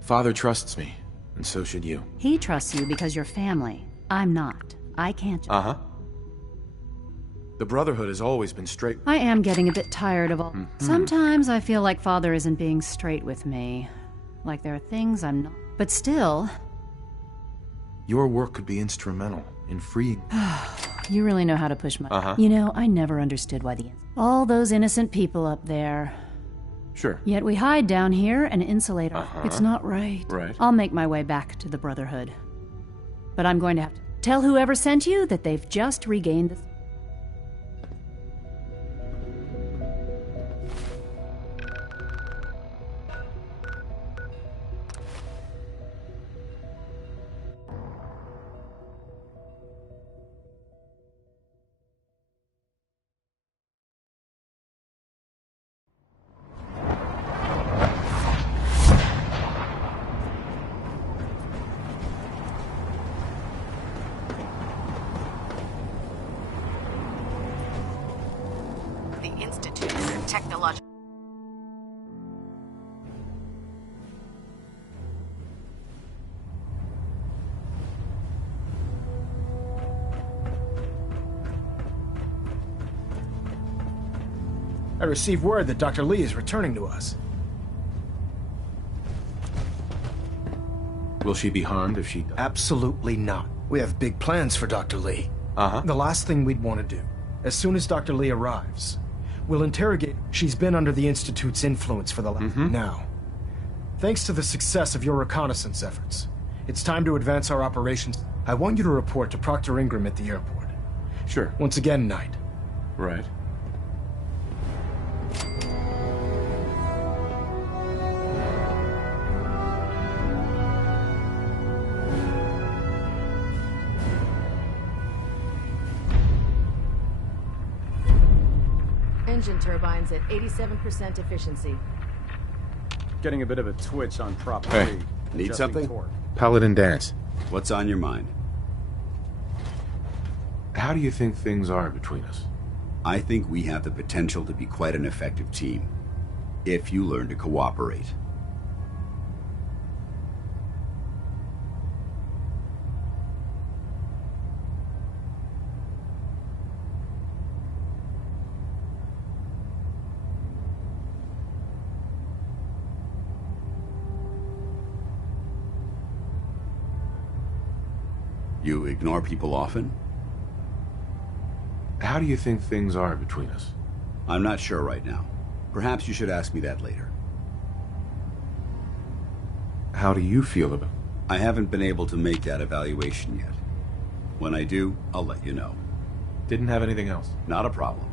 Father trusts me, and so should you. He trusts you because you're family. I'm not. I can't... Uh-huh. The Brotherhood has always been straight... I am getting a bit tired of all... Sometimes I feel like Father isn't being straight with me. Like there are things I'm not... But still... Your work could be instrumental in freeing... You really know how to push my... Uh-huh. You know, I never understood why the... All those innocent people up there. Sure. Yet we hide down here and insulate our... It's not right. Right. I'll make my way back to the Brotherhood. But I'm going to have to tell whoever sent you that they've just regained the... Technological. I received word that Dr. Lee is returning to us. Will she be harmed if she... Absolutely not. We have big plans for Dr. Lee. The last thing we'd want to do, as soon as Dr. Lee arrives, we'll interrogate... She's been under the Institute's influence for the last... Now, thanks to the success of your reconnaissance efforts, it's time to advance our operations. I want you to report to Proctor Ingram at the airport. Sure. Once again, Knight. Right. Engine turbines at 87% efficiency. Getting a bit of a twitch on Prop 3. Hey, need Adjusting something? torque. Paladin Dance. What's on your mind? How do you think things are between us? I think we have the potential to be quite an effective team, if you learn to cooperate. You ignore people often? How do you think things are between us? I'm not sure right now. Perhaps you should ask me that later. How do you feel about it? I haven't been able to make that evaluation yet. When I do, I'll let you know. Didn't have anything else? Not a problem.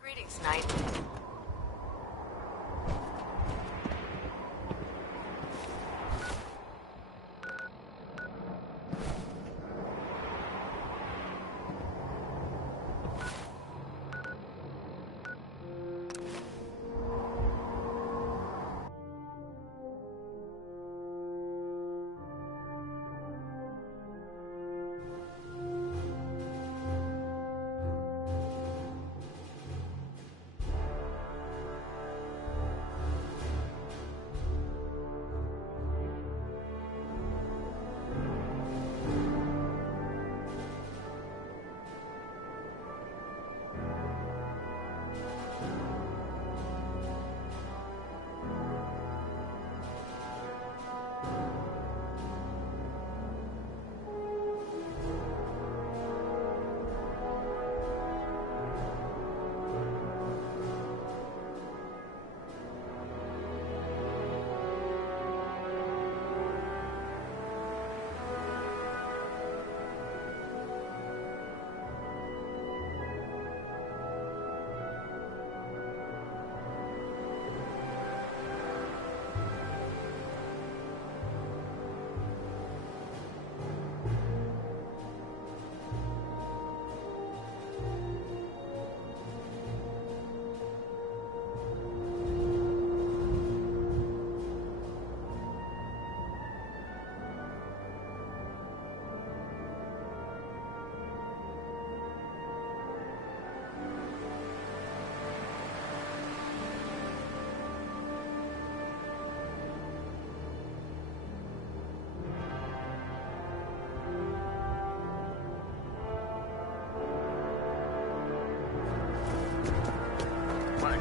Greetings, Knight.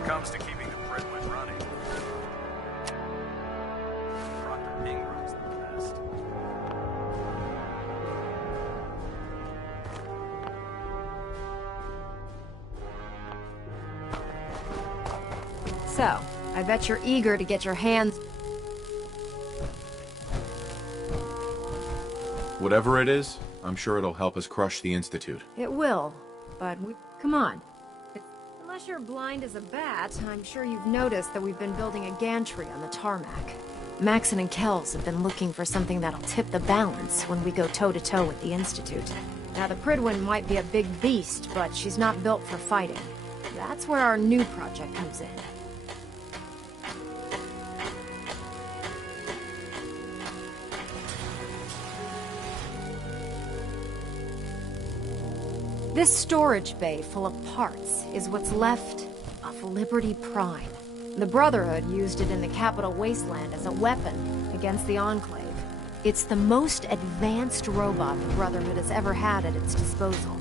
comes to keeping the Prydwen running, Proctor Ingram's the best. So, I bet you're eager to get your hands... Whatever it is, I'm sure it'll help us crush the Institute. It will, but come on. Unless you're blind as a bat, I'm sure you've noticed that we've been building a gantry on the tarmac. Maxon and Kells have been looking for something that'll tip the balance when we go toe-to-toe with the Institute. Now, the Prydwen might be a big beast, but she's not built for fighting. That's where our new project comes in. This storage bay full of parts is what's left of Liberty Prime. The Brotherhood used it in the Capital Wasteland as a weapon against the Enclave. It's the most advanced robot the Brotherhood has ever had at its disposal.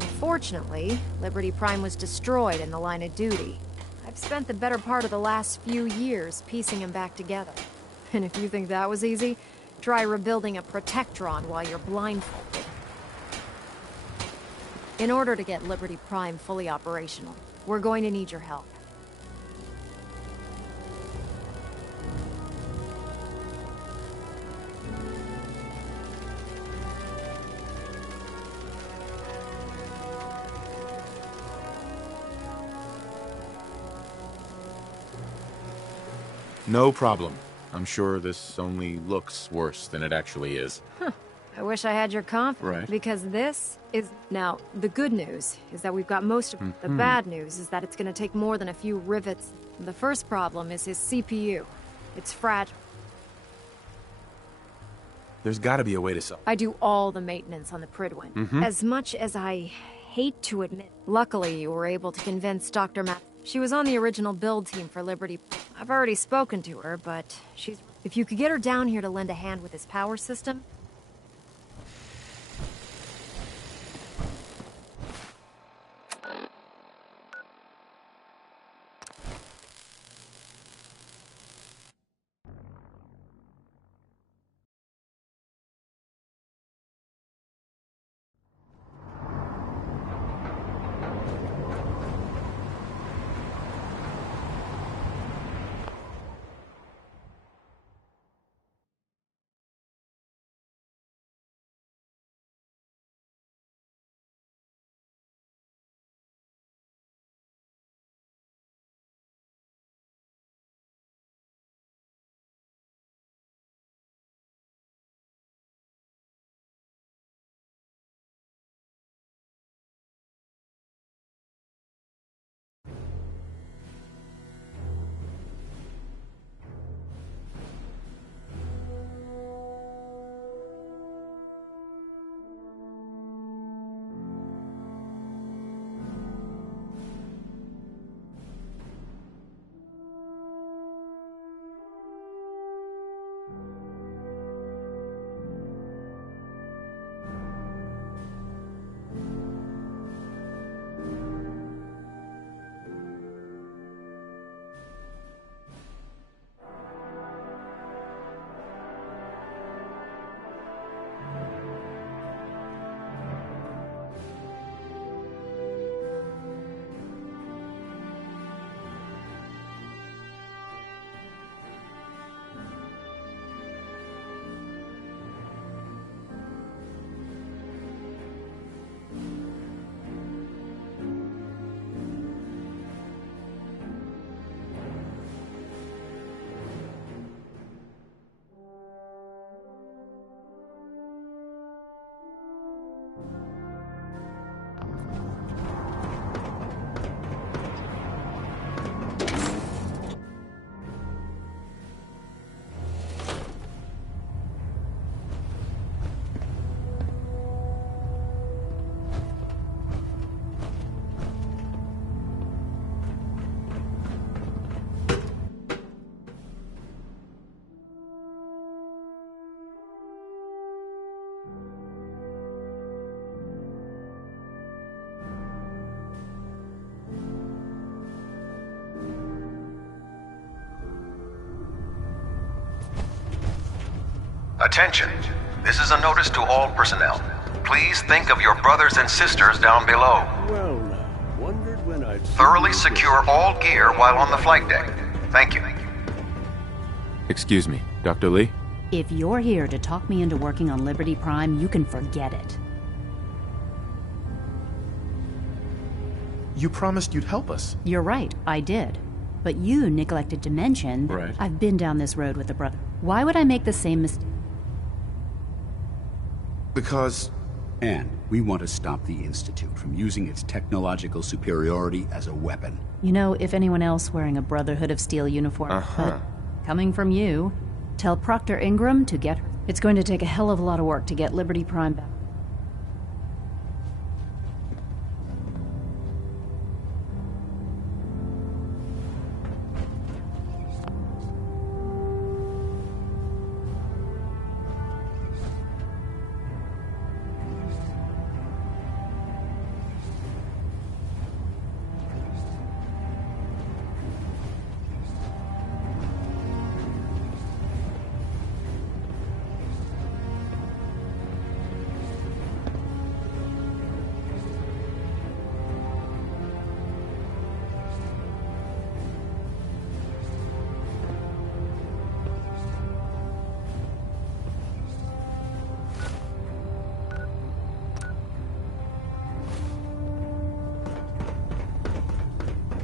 Unfortunately, Liberty Prime was destroyed in the line of duty. I've spent the better part of the last few years piecing him back together. And if you think that was easy, try rebuilding a Protectron while you're blindfolded. In order to get Liberty Prime fully operational, we're going to need your help. No problem. I'm sure this only looks worse than it actually is. Huh. I wish I had your confidence. Right. Because this is... Now, the good news is that we've got most of it. The bad news is that it's going to take more than a few rivets. The first problem is his CPU. It's fragile. There's gotta be a way to solve. I do all the maintenance on the Prydwen. As much as I hate to admit. Luckily, you were able to convince Dr. Matt. She was on the original build team for Liberty. I've already spoken to her, but she's... If you could get her down here to lend a hand with his power system... Attention. This is a notice to all personnel. Please think of your brothers and sisters down below. Well, wondered when I'd Thoroughly secure all gear while on the flight deck. Thank you. Excuse me, Dr. Lee? If you're here to talk me into working on Liberty Prime, you can forget it. You promised you'd help us. You're right, I did. But you neglected to mention Right. I've been down this road with a brother. Why would I make the same mistake? Because... And we want to stop the Institute from using its technological superiority as a weapon. You know, if anyone else wearing a Brotherhood of Steel uniform... But coming from you, tell Proctor Ingram to get her. It's going to take a hell of a lot of work to get Liberty Prime back.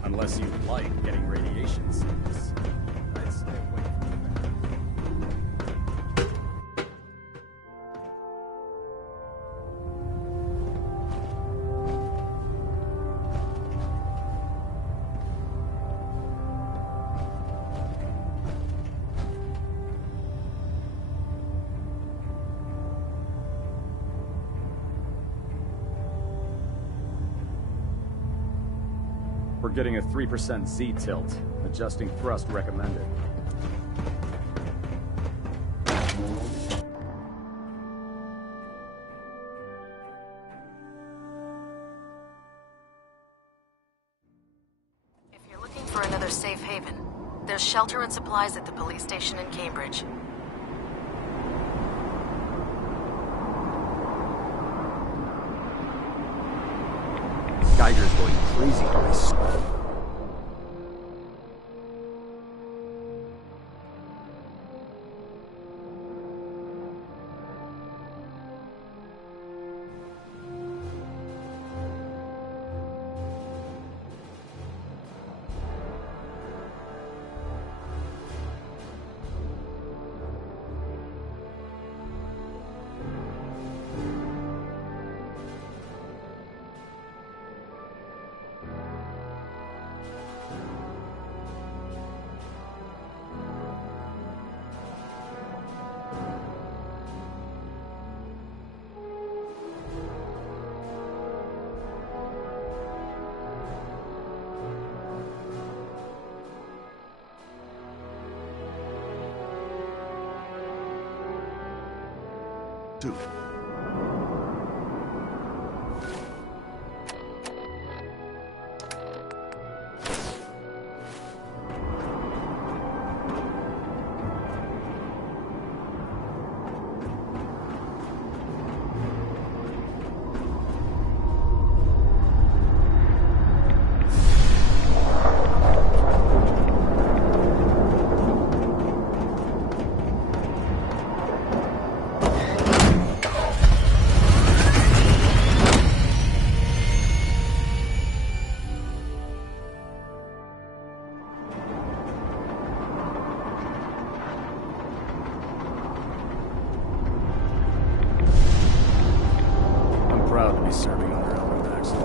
Unless you like getting radiation sickness. I'd stay away from that. We're getting a 3% Z-tilt. Adjusting thrust recommended. If you're looking for another safe haven, there's shelter and supplies at the police station in Cambridge. Geiger's going crazy on this. Dude. Serving under Elmer Baxter.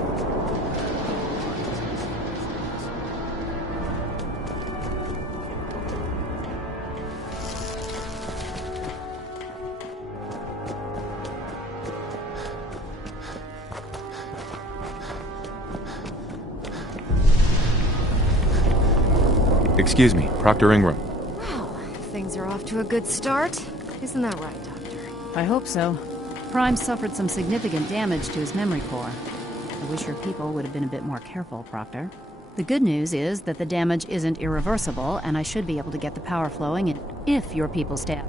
Excuse me, Proctor Ingram. Well, things are off to a good start. Isn't that right, Doctor? I hope so. Prime suffered some significant damage to his memory core. I wish your people would have been a bit more careful, Proctor. The good news is that the damage isn't irreversible, and I should be able to get the power flowing if your people stay out.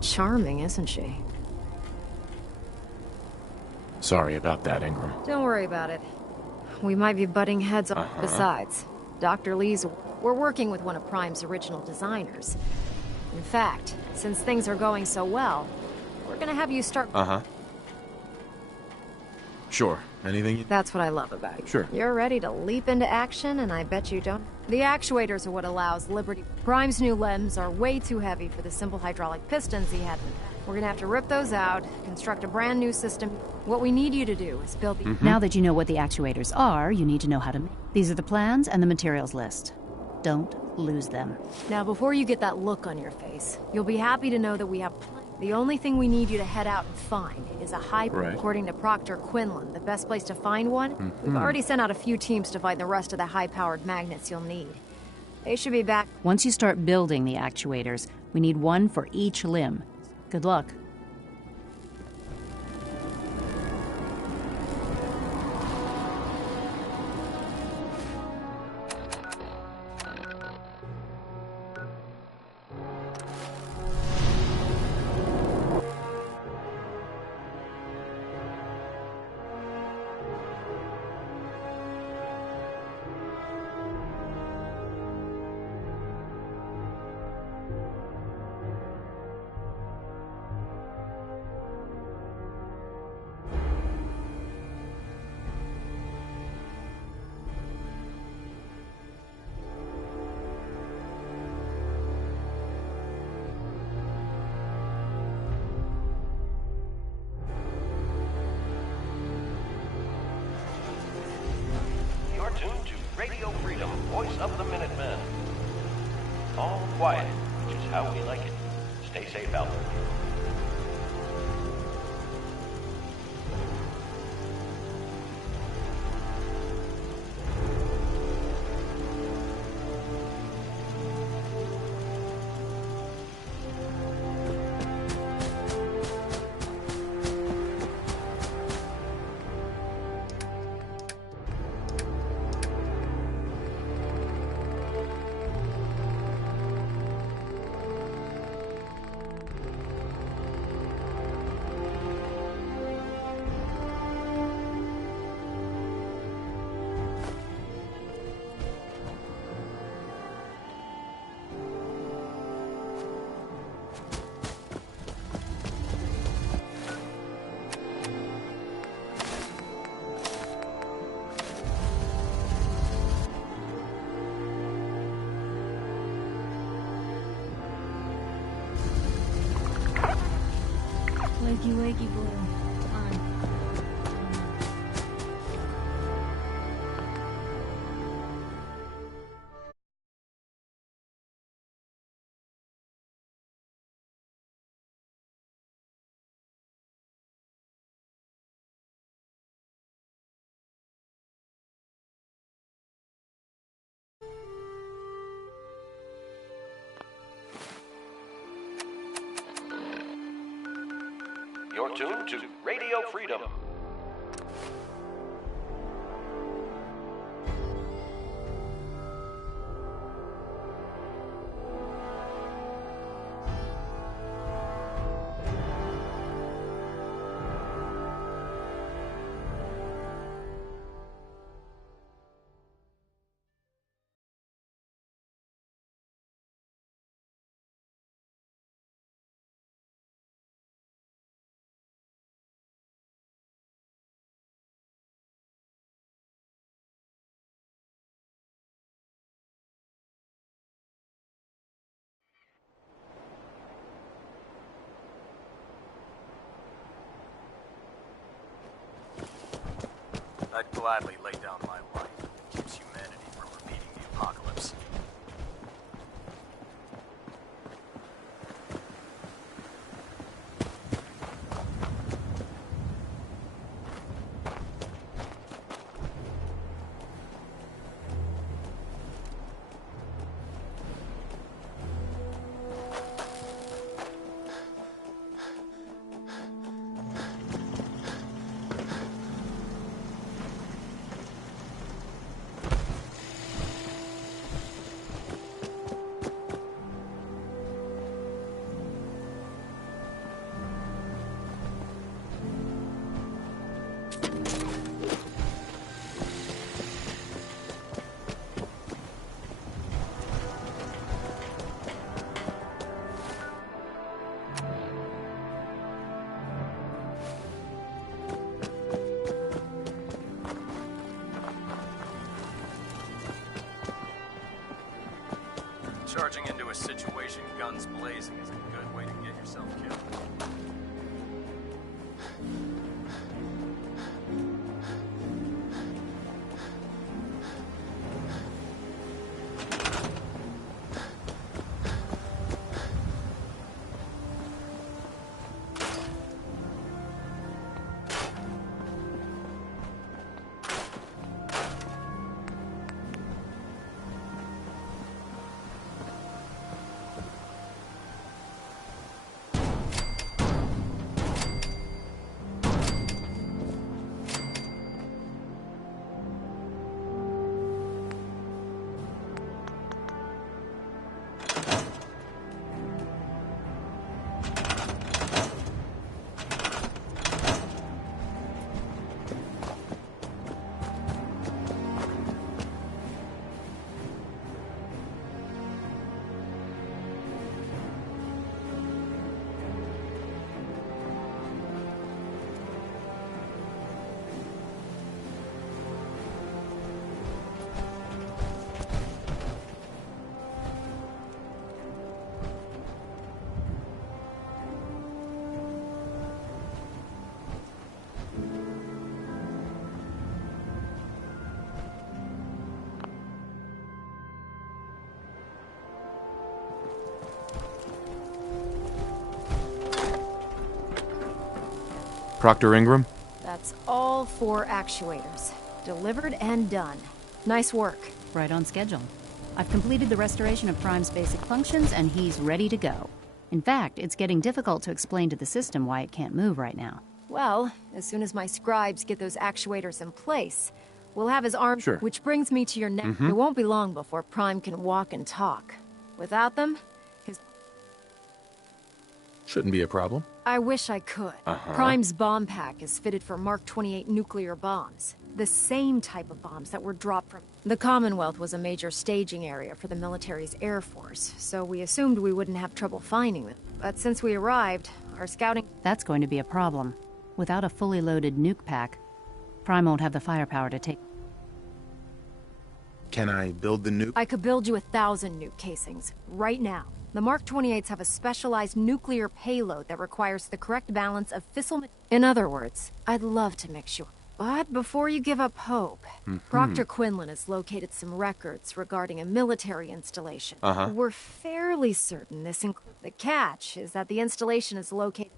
Charming, isn't she? Sorry about that, Ingram. Don't worry about it. We might be butting heads on. Besides, Dr. Lee's... We're working with one of Prime's original designers. In fact, since things are going so well, we're gonna have you start... Sure. Anything? That's what I love about you. Sure. You're ready to leap into action, and I bet you don't. The actuators are what allows Liberty... Prime's new limbs are way too heavy for the simple hydraulic pistons he had. We're gonna have to rip those out, construct a brand new system. What we need you to do is build the... Now that you know what the actuators are, you need to know how to... These are the plans and the materials list. Don't lose them. Now, before you get that look on your face, you'll be happy to know that we have... The only thing we need you to head out and find is a high... Right. According to Proctor Quinlan, the best place to find one, we've already sent out a few teams to find the rest of the high-powered magnets you'll need. They should be back... Once you start building the actuators, we need one for each limb. Good luck. You're tuned to Radio Freedom, voice of the Minutemen. All quiet, which is how we like it. Stay safe out there. Wakey, wakey, Blue. On. You're tuned to Radio Freedom. I'd gladly lay down my life if it keeps humanity from repeating the apocalypse. Charging into a situation guns blazing is a good way to get yourself killed. Proctor Ingram? That's all 4 actuators. Delivered and done. Nice work. Right on schedule. I've completed the restoration of Prime's basic functions, and he's ready to go. In fact, it's getting difficult to explain to the system why it can't move right now. Well, as soon as my scribes get those actuators in place, we'll have his arm. Sure. Which brings me to your next. Mhm. It won't be long before Prime can walk and talk. Without them, his. Shouldn't be a problem. I wish I could. Prime's bomb pack is fitted for Mark 28 nuclear bombs. The same type of bombs that were dropped from... The Commonwealth was a major staging area for the military's Air Force, so we assumed we wouldn't have trouble finding them. But since we arrived, our scouting... That's going to be a problem. Without a fully loaded nuke pack, Prime won't have the firepower to take... Can I build the nuke? I could build you 1,000 nuke casings, right now. The Mark 28s have a specialized nuclear payload that requires the correct balance of fissile... In other words, I'd love to make sure. But before you give up hope, Proctor Quinlan has located some records regarding a military installation. We're fairly certain this includes... The catch is that the installation is located...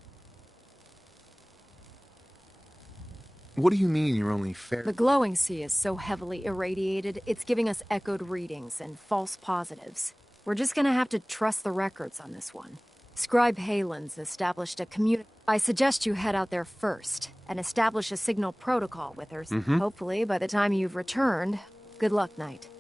What do you mean you're only fair? The glowing sea is so heavily irradiated, it's giving us echoed readings and false positives. We're just gonna have to trust the records on this one. Scribe Halen's established a community. I suggest you head out there first and establish a signal protocol with her. Hopefully, by the time you've returned, good luck, Knight.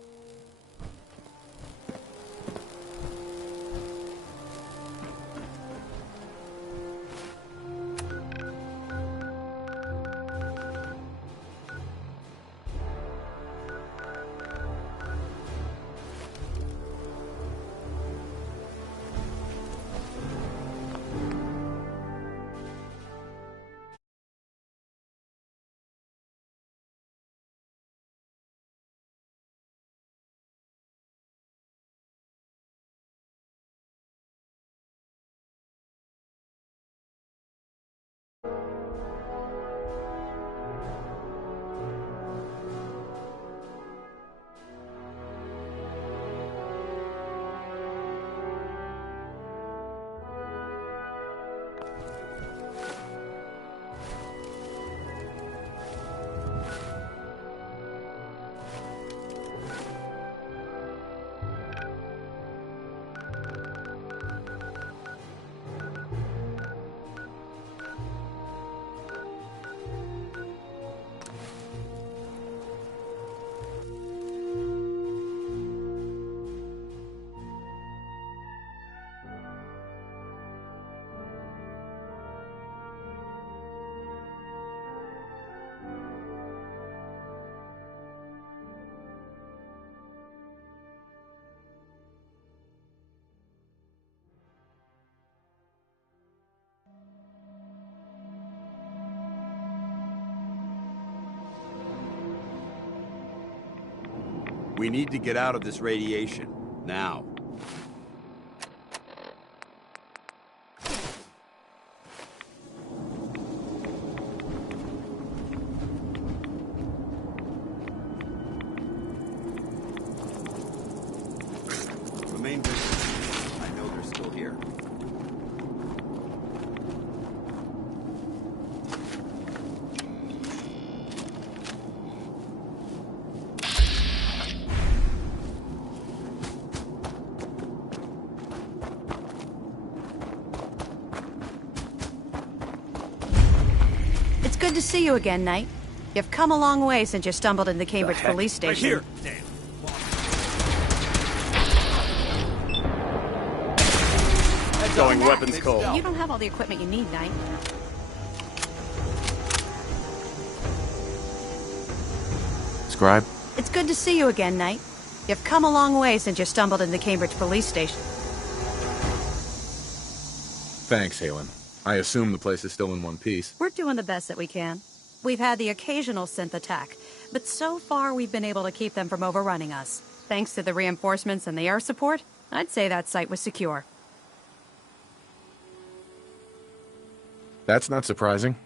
We need to get out of this radiation, now. main business. I know they're still here. It's good to see you again, Knight. You've come a long way since you stumbled into the Cambridge police station. Right here. Going weapons cold. You don't have all the equipment you need, Knight. Scribe? It's good to see you again, Knight. You've come a long way since you stumbled into the Cambridge police station. Thanks, Halen. I assume the place is still in one piece. We're doing the best that we can. We've had the occasional synth attack, but so far we've been able to keep them from overrunning us. Thanks to the reinforcements and the air support, I'd say that site was secure. That's not surprising.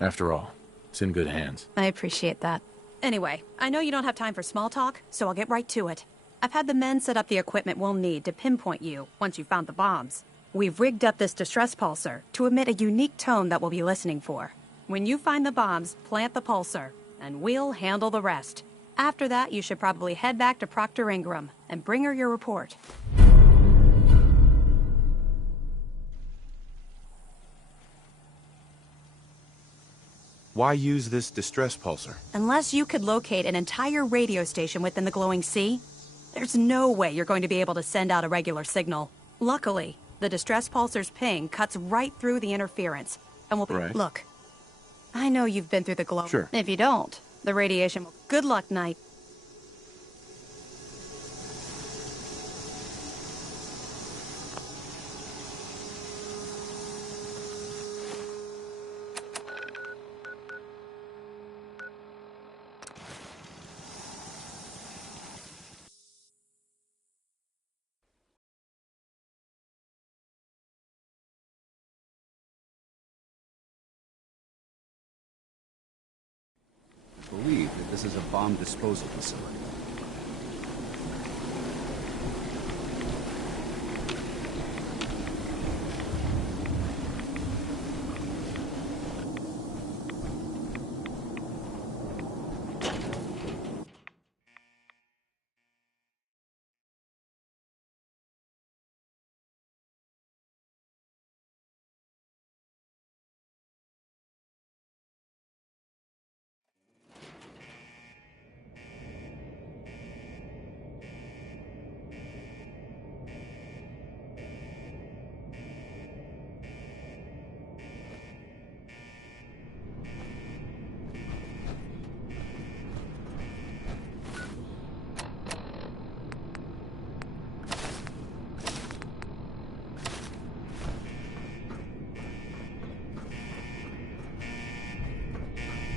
After all, it's in good hands. I appreciate that. Anyway, I know you don't have time for small talk, so I'll get right to it. I've had the men set up the equipment we'll need to pinpoint you once you've found the bombs. We've rigged up this distress pulsar to emit a unique tone that we'll be listening for. When you find the bombs, plant the pulsar, and we'll handle the rest. After that, you should probably head back to Proctor Ingram and bring her your report. Why use this distress pulsar? Unless you could locate an entire radio station within the glowing sea, there's no way you're going to be able to send out a regular signal. Luckily, the distress pulsar's ping cuts right through the interference, and will be... Right. Look, I know you've been through the glow. Sure. If you don't, the radiation will... Good luck, Knight. I believe that this is a bomb disposal facility.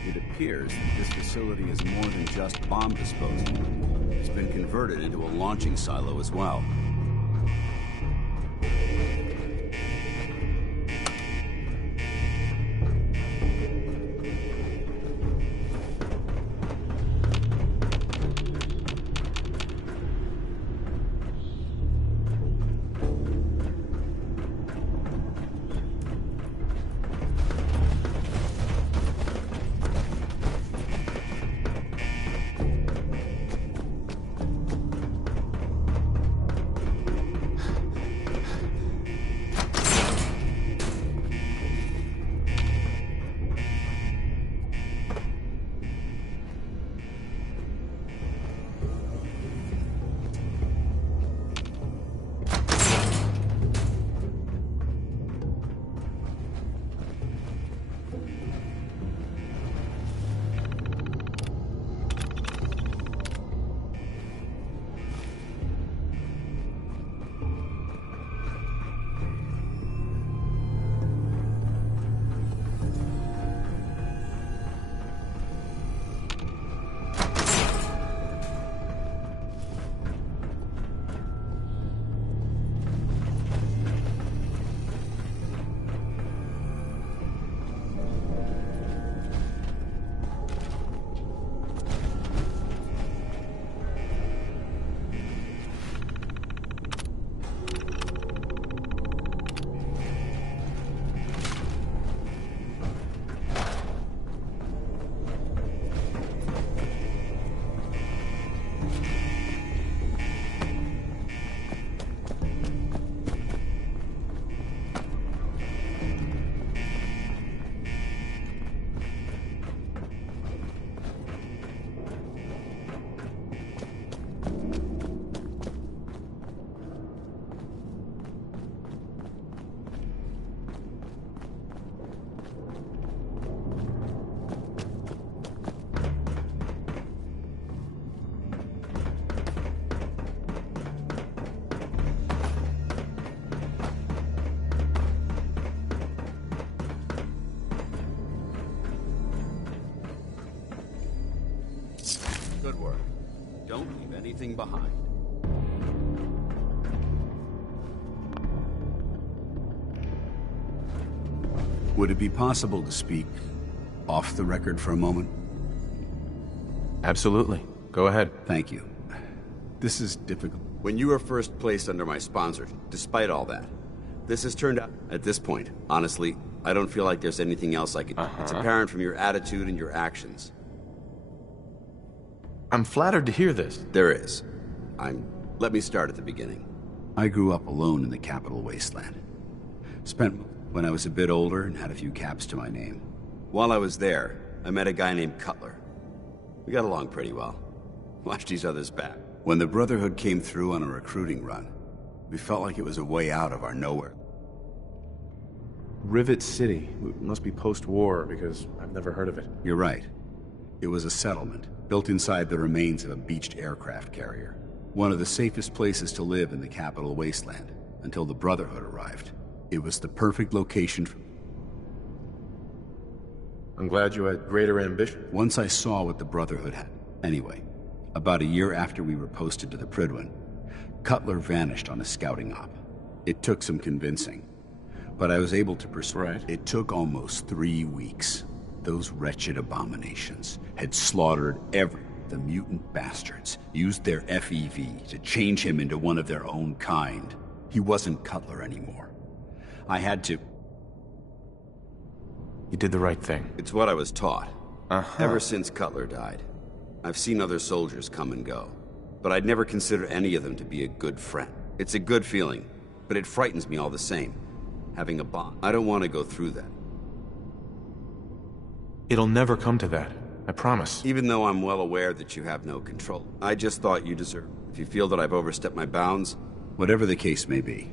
It appears that this facility is more than just bomb disposal. It's been converted into a launching silo as well. anything behind. Would it be possible to speak off the record for a moment? Absolutely. Go ahead. Thank you. This is difficult. When you were first placed under my sponsor, despite all that, this has turned out... At this point, honestly, I don't feel like there's anything else I could do. It's apparent from your attitude and your actions. I'm flattered to hear this. There is. Let me start at the beginning. I grew up alone in the Capital Wasteland. Spent when I was a bit older and had a few caps to my name. While I was there, I met a guy named Cutler. We got along pretty well. Watched each other's back. When the Brotherhood came through on a recruiting run, we felt like it was a way out of our nowhere. Rivet City. It must be post-war, because I've never heard of it. You're right. It was a settlement, built inside the remains of a beached aircraft carrier. One of the safest places to live in the Capital Wasteland, until the Brotherhood arrived. It was the perfect location for... I'm glad you had greater ambition. Once I saw what the Brotherhood had. Anyway, about a year after we were posted to the Prydwen, Cutler vanished on a scouting op. It took some convincing, but I was able to persuade. Right. It took almost 3 weeks. Those wretched abominations had slaughtered the mutant bastards used their FEV to change him into one of their own kind. He wasn't Cutler anymore. I had to... You did the right thing. It's what I was taught. Ever since Cutler died. I've seen other soldiers come and go, but I'd never consider any of them to be a good friend. It's a good feeling, but it frightens me all the same. Having a bond. I don't want to go through that. It'll never come to that. I promise. Even though I'm well aware that you have no control. I just thought you deserve. If you feel that I've overstepped my bounds, whatever the case may be.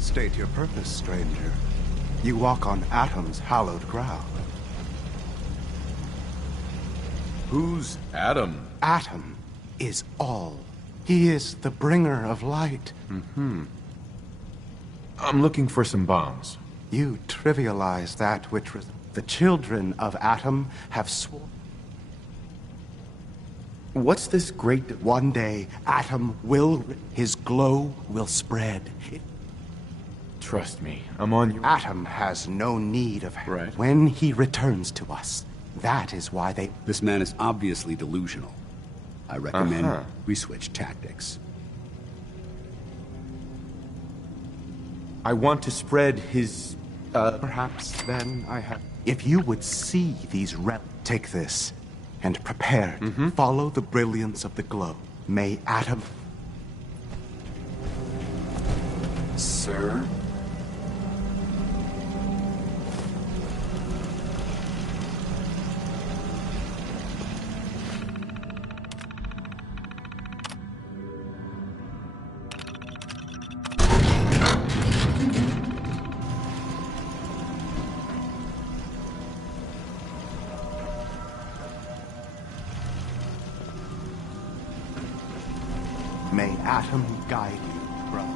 State your purpose, stranger. You walk on Atom's hallowed ground. Who's Atom? Atom is all. He is the bringer of light. I'm looking for some bombs. You trivialize that which was... The children of Atom have sworn... What's this great... One day, Atom will... His glow will spread. Trust me, I'm on you. Atom has no need of... Right. When he returns to us, that is why they... This man is obviously delusional. I recommend we switch tactics. I want to spread his... Perhaps then I have... If you would see these take this, and prepare to follow the brilliance of the glow. May Atom... Sir? May Atom guide you, brother.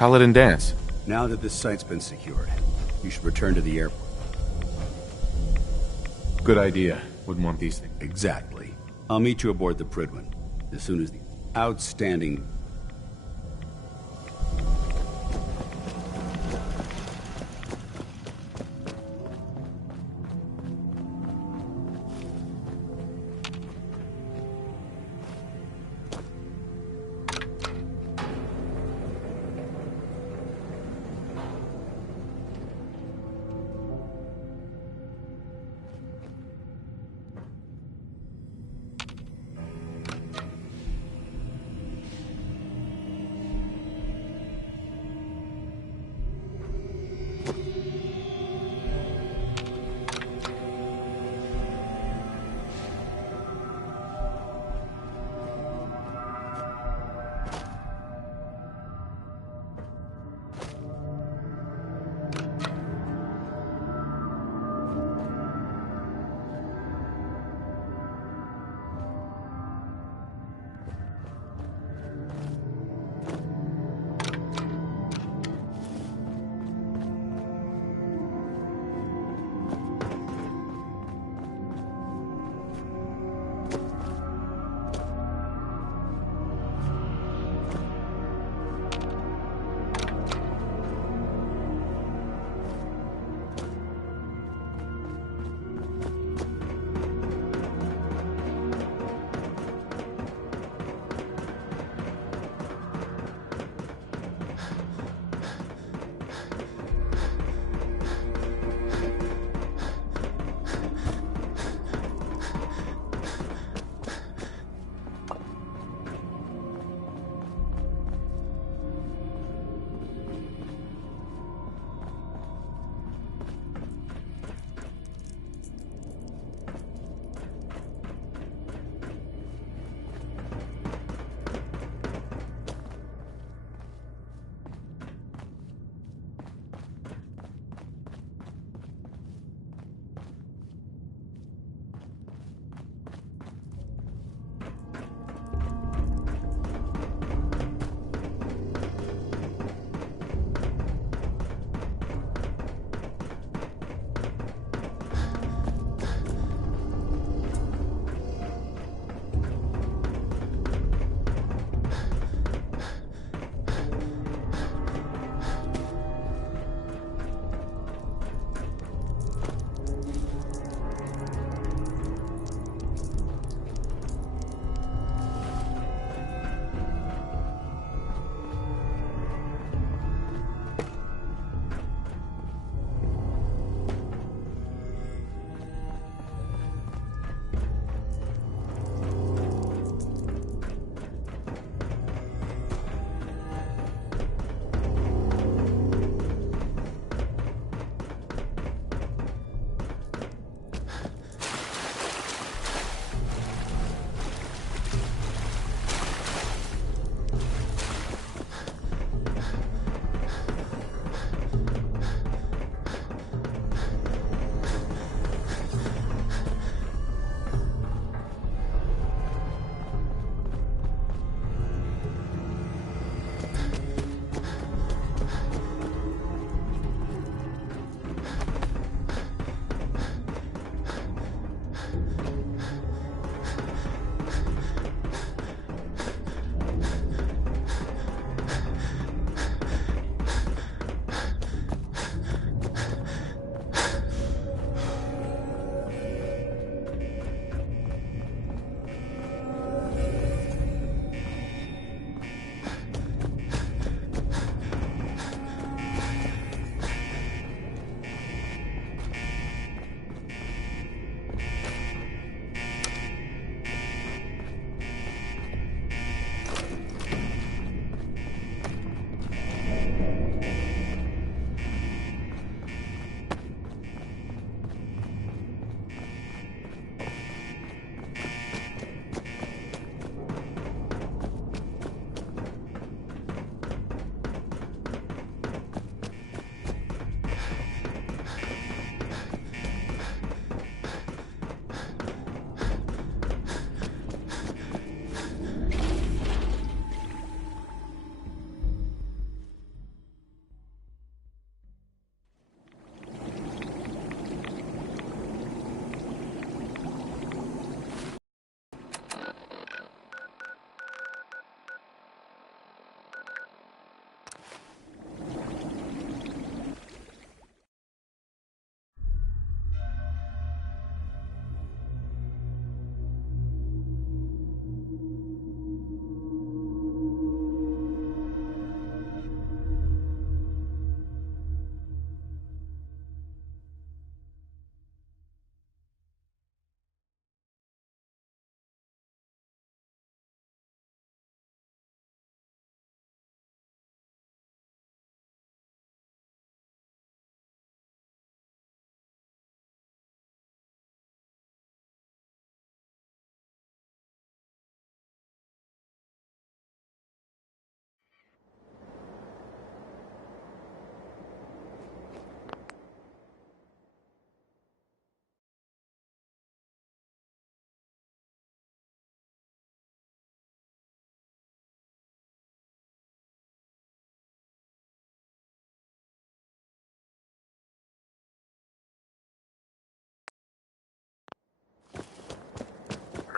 Paladin Dance. Now that this site's been secured, you should return to the airport. Good idea. Wouldn't want these things. Exactly. I'll meet you aboard the Prydwen as soon as the outstanding...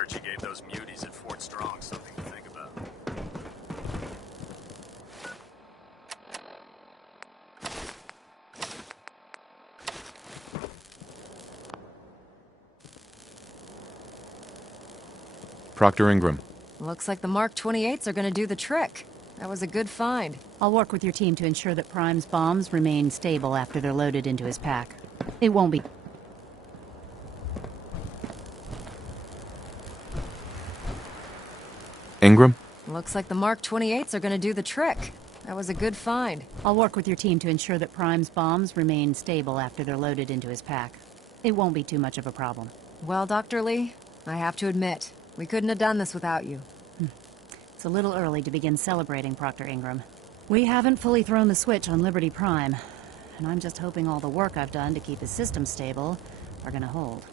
Heard you gave those muties at Fort Strong something to think about. Proctor Ingram. Looks like the Mark 28s are gonna do the trick. That was a good find. I'll work with your team to ensure that Prime's bombs remain stable after they're loaded into his pack. It won't be... Ingram? Looks like the Mark 28s are gonna do the trick. That was a good find. I'll work with your team to ensure that Prime's bombs remain stable after they're loaded into his pack. It won't be too much of a problem. Well, Dr. Lee, I have to admit, we couldn't have done this without you. It's a little early to begin celebrating, Proctor Ingram. We haven't fully thrown the switch on Liberty Prime, and I'm just hoping all the work I've done to keep his system stable are gonna hold.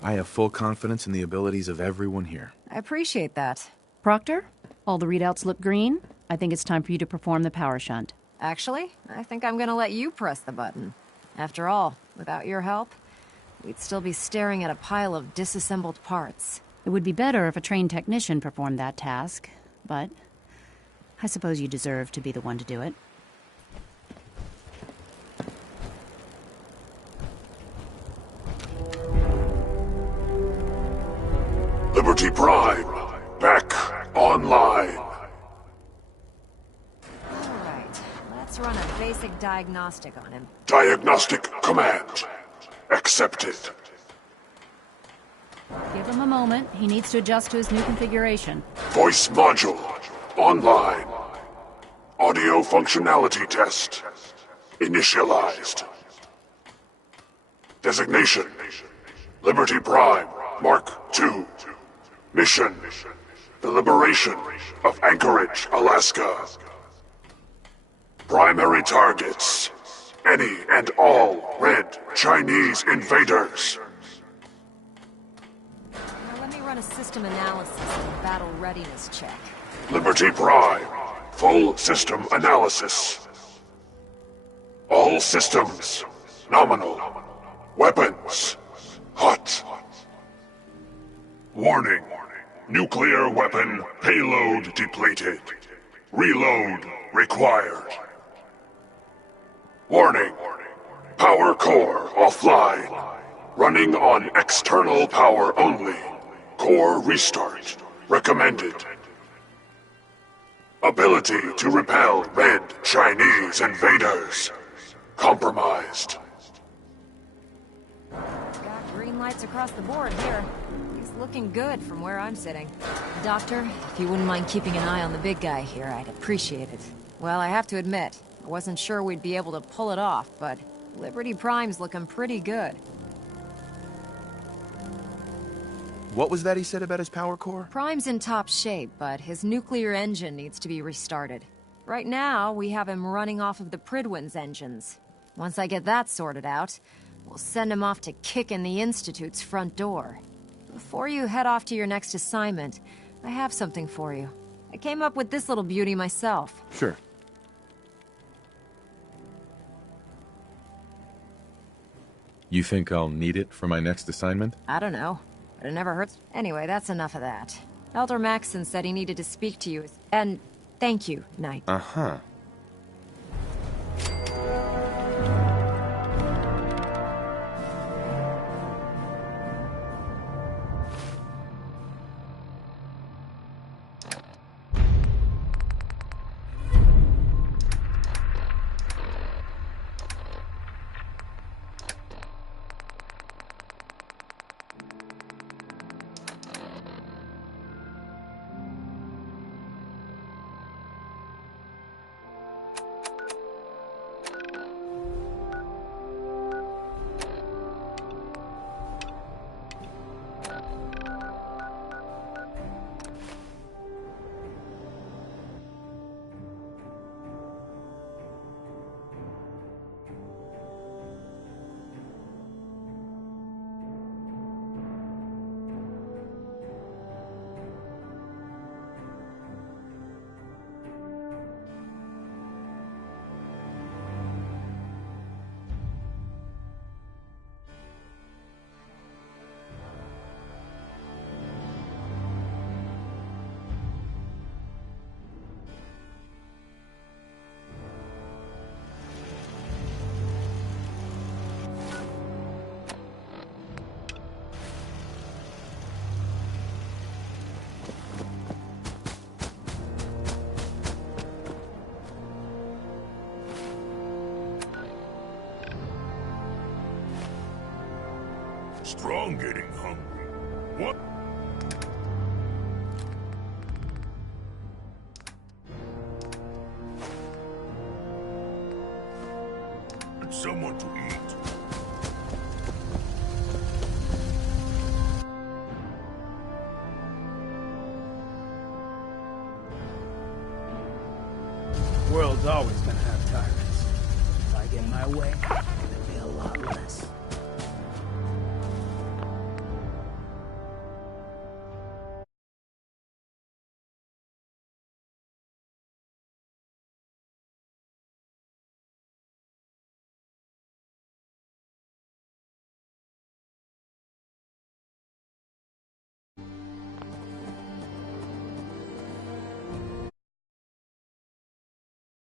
I have full confidence in the abilities of everyone here. I appreciate that. Proctor, all the readouts look green. I think it's time for you to perform the power shunt. Actually, I think I'm gonna let you press the button. After all, without your help, we'd still be staring at a pile of disassembled parts. It would be better if a trained technician performed that task, but I suppose you deserve to be the one to do it. Liberty Prime, back online. Alright, let's run a basic diagnostic on him. Diagnostic command accepted. Give him a moment. He needs to adjust to his new configuration. Voice module online. Audio functionality test initialized. Designation: Liberty Prime Mark II. Mission: the liberation of Anchorage, Alaska. Primary targets: any and all red Chinese invaders. Now let me run a system analysis and battle readiness check. Liberty Prime, full system analysis. All systems nominal. Weapons hot. Warning. Nuclear weapon payload depleted. Reload required. Warning. Power core offline. Running on external power only. Core restart recommended. Ability to repel red Chinese invaders compromised. Got green lights across the board here. He's looking good from where I'm sitting. Doctor, if you wouldn't mind keeping an eye on the big guy here, I'd appreciate it. Well, I have to admit, I wasn't sure we'd be able to pull it off, but Liberty Prime's looking pretty good. What was that he said about his power core? Prime's in top shape, but his nuclear engine needs to be restarted. Right now, we have him running off of the Prydwen's engines. Once I get that sorted out, we'll send him off to kick in the Institute's front door. Before you head off to your next assignment, I have something for you. I came up with this little beauty myself. Sure. You think I'll need it for my next assignment? I don't know, but it never hurts. Anyway, that's enough of that. Elder Maxson said he needed to speak to you, and thank you, Knight. Uh-huh. Strong getting hungry. What? And someone to eat. World's always gonna have tyrants. If I get my way, there'll be a lot less.